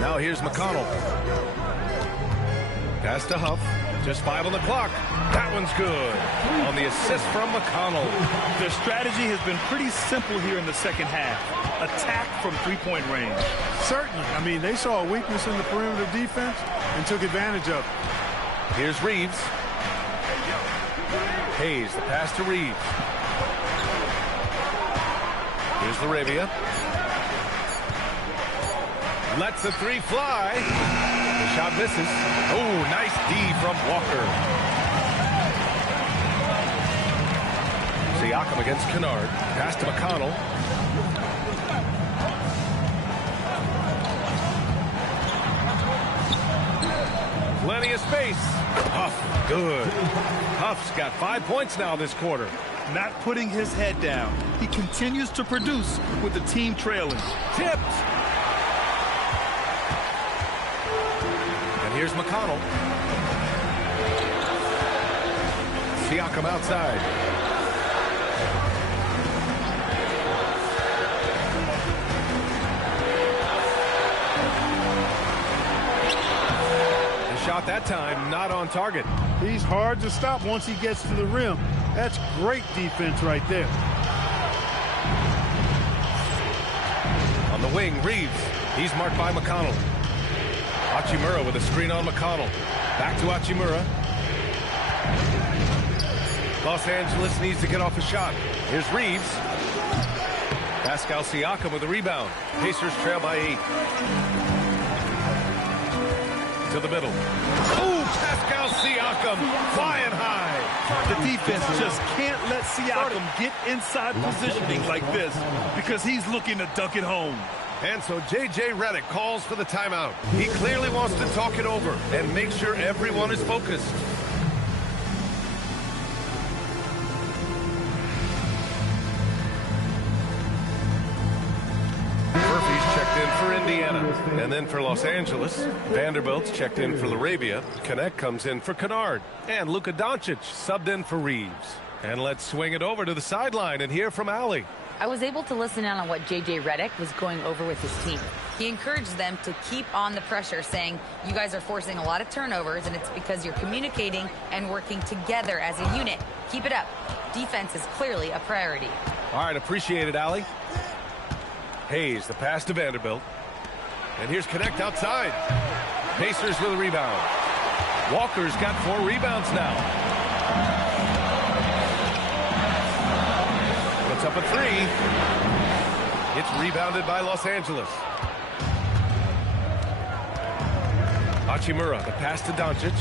Now here's McConnell. Pass to Huff. Just 5 on the clock. That one's good. On the assist from McConnell. Their strategy has been pretty simple here in the second half. Attack from three-point range. Certainly. I mean, they saw a weakness in the perimeter defense and took advantage of it. Here's Reeves. Hayes, the pass to Reeves. Here's Laravia. Lets the three fly. The shot misses. Oh, nice D from Walker. Siakam against Kennard. Pass to McConnell. Plenty of space. Huff, good. Huff's got 5 points now this quarter. Not putting his head down. He continues to produce with the team trailing. Tipped. And here's McConnell. Siakam outside. Shot that time, not on target. He's hard to stop once he gets to the rim. That's great defense right there. On the wing, Reeves. He's marked by McConnell. Hachimura with a screen on McConnell. Back to Hachimura. Los Angeles needs to get off a shot. Here's Reeves. Pascal Siakam with a rebound. Pacers trail by 8. To the middle. Oh, Pascal Siakam flying high. The defense just can't let Siakam get inside positioning like this because he's looking to dunk it home. And so J.J. Redick calls for the timeout. He clearly wants to talk it over and make sure everyone is focused. For Indiana, and then for Los Angeles, Vanderbilt's checked in for Laravia. Connect comes in for Kennard, and Luka Doncic subbed in for Reeves. And let's swing it over to the sideline and hear from Allie. I was able to listen in on what J.J. Redick was going over with his team. He encouraged them to keep on the pressure, saying, you guys are forcing a lot of turnovers, and it's because you're communicating and working together as a unit. Keep it up. Defense is clearly a priority. All right, appreciate it, Allie. Hayes, the pass to Vanderbilt. And here's Connect outside. Pacers with a rebound. Walker's got 4 rebounds now. Puts up a 3. It's rebounded by Los Angeles. Hachimura, the pass to Doncic.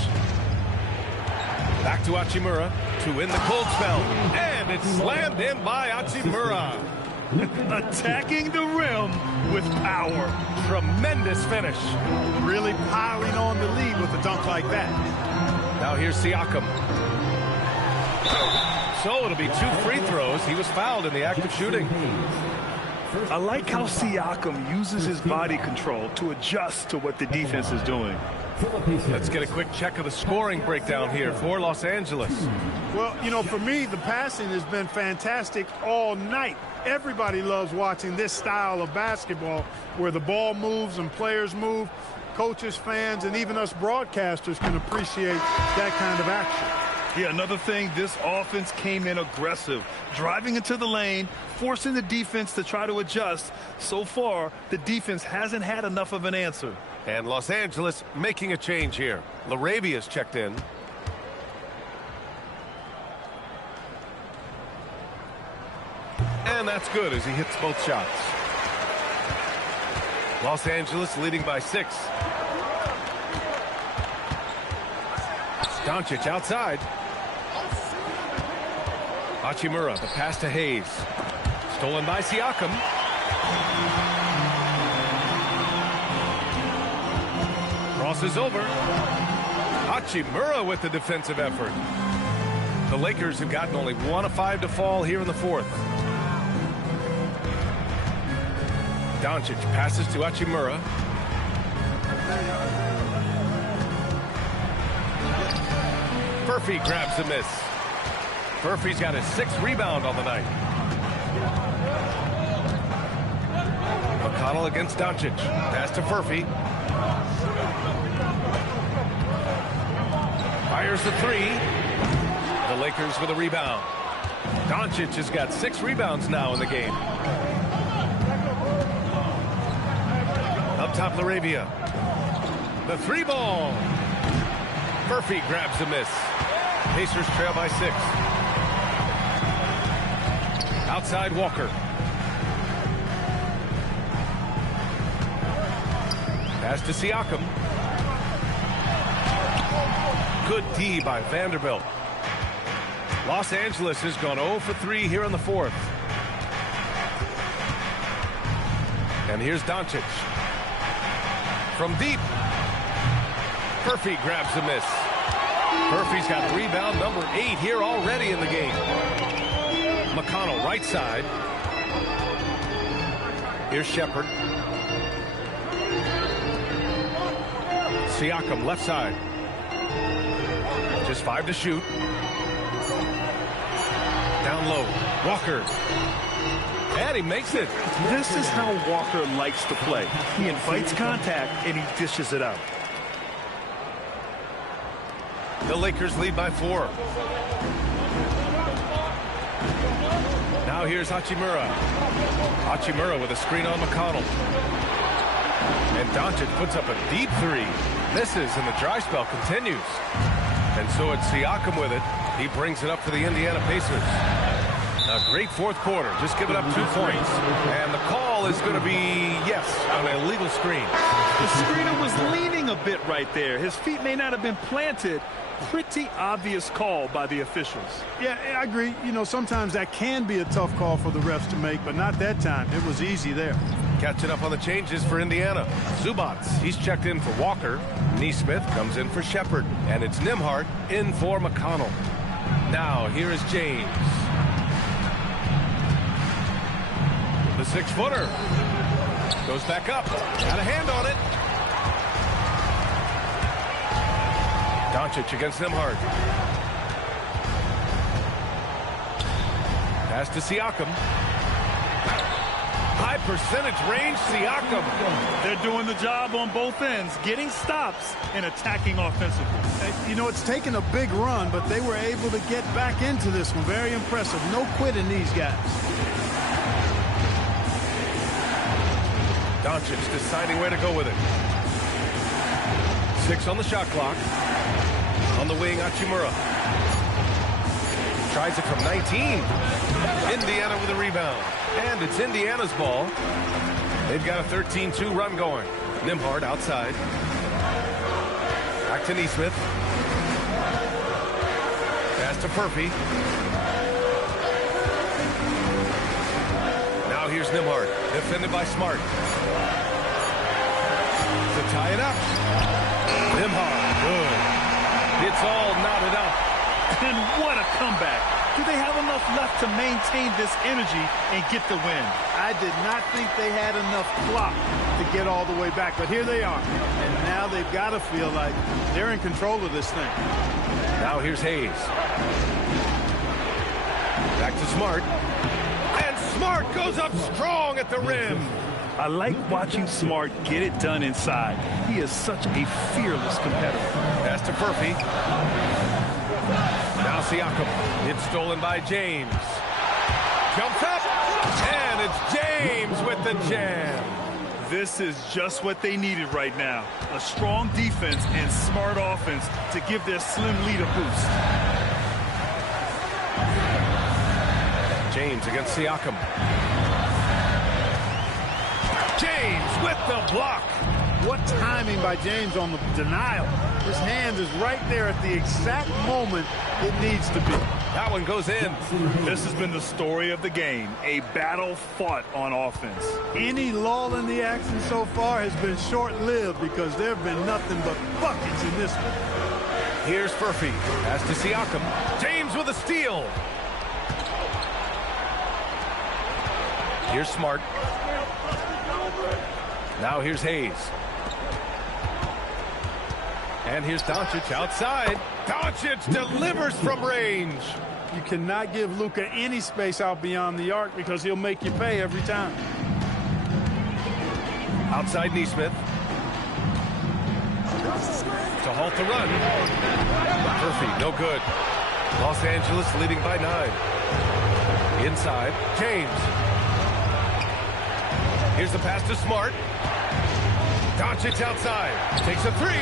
Back to Hachimura to win the cold spell. And it's slammed in by Hachimura. Attacking the rim with power. Tremendous finish. Really piling on the lead with a dunk like that. Now here's Siakam. So it'll be 2 free throws. He was fouled in the act of shooting. I like how Siakam uses his body control to adjust to what the defense is doing. Let's get a quick check of the scoring breakdown here for Los Angeles. Well, you know, for me, the passing has been fantastic all night. Everybody loves watching this style of basketball where the ball moves and players move. Coaches, fans, and even us broadcasters can appreciate that kind of action. Yeah, another thing, this offense came in aggressive, driving into the lane, forcing the defense to try to adjust. So far, the defense hasn't had enough of an answer. And Los Angeles making a change here. Laravia's checked in. And that's good as he hits both shots. Los Angeles leading by 6. Doncic outside. Hachimura, the pass to Hayes. Stolen by Siakam. Crosses over. Hachimura with the defensive effort. The Lakers have gotten only 1 of 5 to fall here in the 4th. Doncic passes to Hachimura. Murphy grabs the miss. Murphy's got his 6th rebound on the night. McConnell against Doncic. Pass to Murphy. Fires the 3. The Lakers with a rebound. Doncic has got 6 rebounds now in the game. Up top, Laravia. The 3 ball. Murphy grabs the miss. Pacers trail by 6. Outside, Walker. Pass to Siakam. Good D by Vanderbilt. Los Angeles has gone 0 for 3 here in the 4th. And here's Doncic. From deep. Murphy grabs the miss. Murphy's got rebound number 8 here already in the game. McConnell right side. Here's Shepherd. Siakam left side. Just 5 to shoot. Down low. Walker. And he makes it. This is how Walker likes to play. He invites contact and he dishes it out. The Lakers lead by 4. Now here's Hachimura. Hachimura with a screen on McConnell. And Doncic puts up a deep 3. Misses, and the dry spell continues. And so it's Siakam with it. He brings it up for the Indiana Pacers. A great 4th quarter. Just giving up 2 points. And the call is going to be, yes, on an illegal screen. The screener was leaning a bit right there. His feet may not have been planted. Pretty obvious call by the officials. Yeah, I agree. You know, sometimes that can be a tough call for the refs to make, but not that time. It was easy there. Catching up on the changes for Indiana. Zubats, he's checked in for Walker. Neesmith comes in for Shepherd. And it's Nembhard in for McConnell. Now, here is James. The 6-footer. Goes back up. Got a hand on it. Doncic against Nembhard. Pass to Siakam. High percentage range, Siakam. They're doing the job on both ends, getting stops and attacking offensively. You know, it's taken a big run, but they were able to get back into this one. Very impressive. No quitting these guys. Doncic deciding where to go with it. 6 on the shot clock. On the wing, Hachimura. Tries it from 19. Indiana with a rebound. And it's Indiana's ball. They've got a 13-2 run going. Nembhard outside. Back to Neesmith. Pass to Murphy. Now here's Nembhard. Defended by Smart. To tie it up. Nembhard, good. It's all knotted up. And what a comeback. Do they have enough left to maintain this energy and get the win? I did not think they had enough clock to get all the way back, but here they are. And now they've got to feel like they're in control of this thing. Now here's Hayes. Back to Smart. And Smart goes up strong at the rim. I like watching Smart get it done inside. He is such a fearless competitor. Pass to Murphy. Now Siakam. It's stolen by James. Jumps up. And it's James with the jam. This is just what they needed right now. A strong defense and smart offense to give their slim lead a boost. James against Siakam. James with the block. What timing by James on the denial. His hand is right there at the exact moment it needs to be. That one goes in. This has been the story of the game, a battle fought on offense. Any lull in the action so far has been short-lived because there have been nothing but buckets in this one. Here's Furphy. Pass to Siakam. James with a steal. Here's Smart. Now here's Hayes. And here's Doncic outside. Doncic delivers from range. You cannot give Luka any space out beyond the arc because he'll make you pay every time. Outside Neesmith. To halt the run. Murphy, no good. Los Angeles leading by 9. Inside, James. Here's the pass to Smart. Doncic outside. Takes a 3.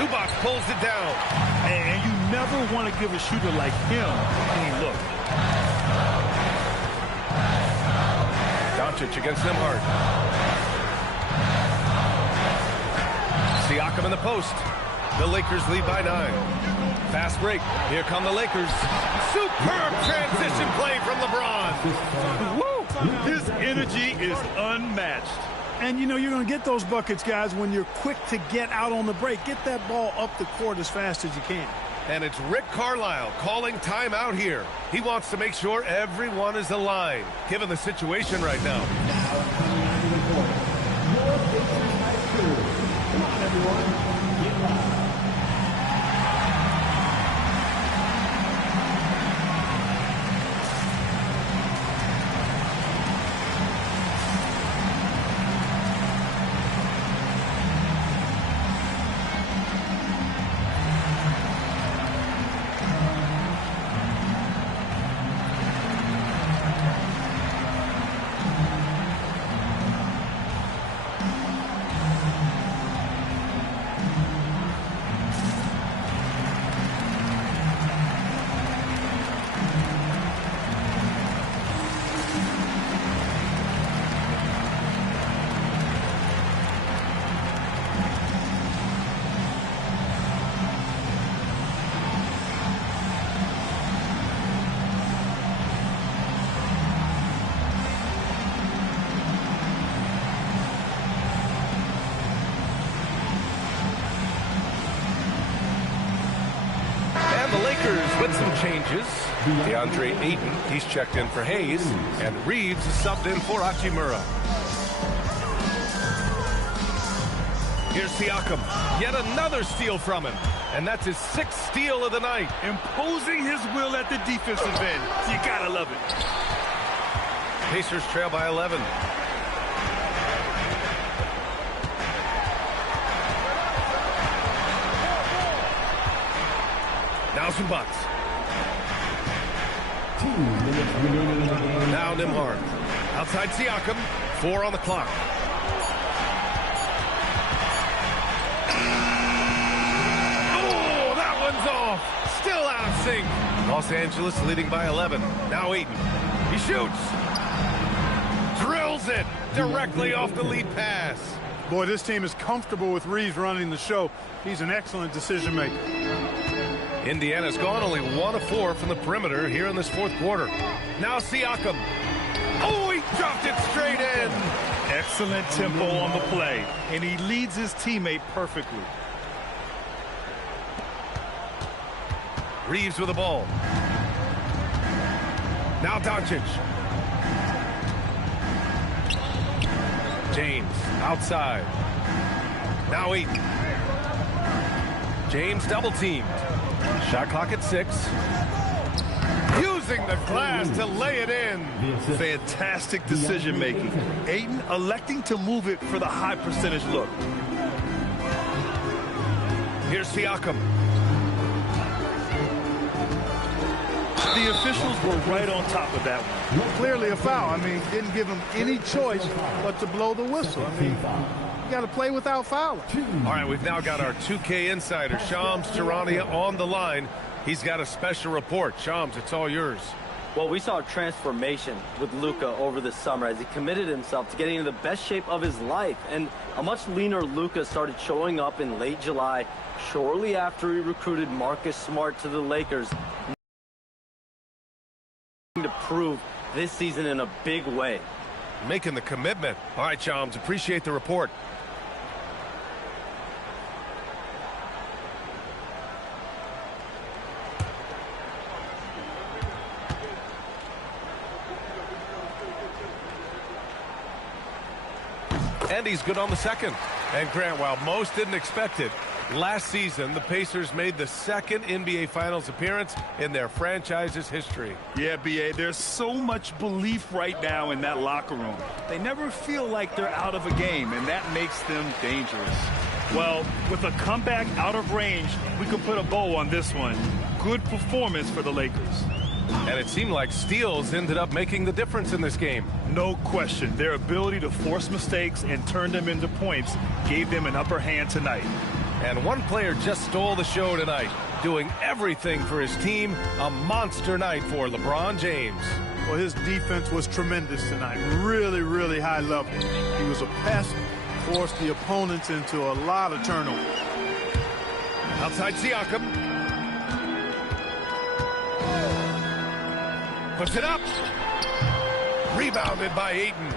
Zubac pulls it down. And you never want to give a shooter like him any look. Doncic against Nembhard. Siakam in the post. The Lakers lead by 9. Fast break. Here come the Lakers. Superb transition play from LeBron. Woo! His energy is unmatched. And, you know, you're going to get those buckets, guys, when you're quick to get out on the break. Get that ball up the court as fast as you can. And it's Rick Carlisle calling timeout here. He wants to make sure everyone is aligned, given the situation right now. Come on, everyone. Get live. With some changes, DeAndre Ayton, he's checked in for Hayes, and Reeves is subbed in for Hachimura. Here's Siakam, yet another steal from him, and that's his 6th steal of the night. Imposing his will at the defensive end. You gotta love it. Pacers trail by 11. Now some Bucks. 2 minutes remaining in the game. Now Nembhard. Outside Siakam. 4 on the clock. Oh, that one's off. Still out of sync. Los Angeles leading by 11. Now Ayton. He shoots. Drills it directly off the lead pass. Boy, this team is comfortable with Reeves running the show. He's an excellent decision maker. Indiana's gone only 1 of 4 from the perimeter here in this 4th quarter. Now Siakam. Oh, he dropped it straight in. Excellent tempo on the play, and he leads his teammate perfectly. Reeves with the ball. Now Doncic. James outside. Now Ayton. James double teamed. Shot clock at 6. Using the glass to lay it in. Fantastic decision making. Ayton electing to move it for the high percentage look. Here's Siakam. The officials were right on top of that one. Well, clearly a foul. I mean, didn't give him any choice but to blow the whistle. I mean, you got to play without fouling. All right, we've now got our 2K insider, Shams Charania, on the line. He's got a special report. Shams, it's all yours. Well, we saw a transformation with Luka over the summer as he committed himself to getting into the best shape of his life. And a much leaner Luka started showing up in late July, shortly after he recruited Marcus Smart to the Lakers, to prove this season in a big way. Making the commitment. All right, chums, appreciate the report. And he's good on the second. And Grant, while most didn't expect it, last season the Pacers made the second NBA Finals appearance in their franchise's history. Yeah, B.A., there's so much belief right now in that locker room. They never feel like they're out of a game, and that makes them dangerous. Well, with a comeback out of range, we can put a bow on this one. Good performance for the Lakers. And it seemed like steals ended up making the difference in this game. No question. Their ability to force mistakes and turn them into points gave them an upper hand tonight. And one player just stole the show tonight, doing everything for his team. A monster night for LeBron James. Well, his defense was tremendous tonight. Really, really high level. He was a pest, forced the opponents into a lot of turnover. Outside Siakam. Puts it up. Rebounded by Ayton.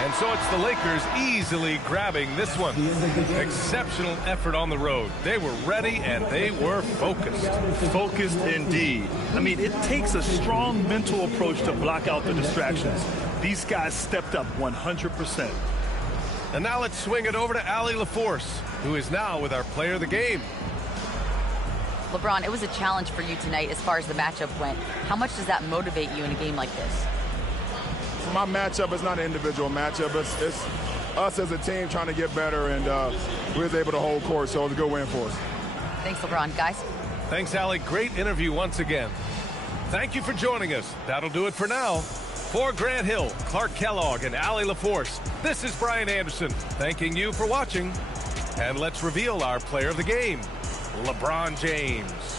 And so it's the Lakers easily grabbing this one. Exceptional effort on the road. They were ready and they were focused. Focused indeed. I mean, it takes a strong mental approach to block out the distractions. These guys stepped up 100%. And now let's swing it over to Allie LaForce, who is now with our player of the game. LeBron, it was a challenge for you tonight as far as the matchup went. How much does that motivate you in a game like this? For my matchup, it's not an individual matchup. It's us as a team trying to get better, and we was able to hold court, so it was a good win for us. Thanks, LeBron. Guys? Thanks, Allie. Great interview once again. Thank you for joining us. That'll do it for now. For Grant Hill, Clark Kellogg, and Allie LaForce, this is Brian Anderson thanking you for watching. And let's reveal our player of the game, LeBron James.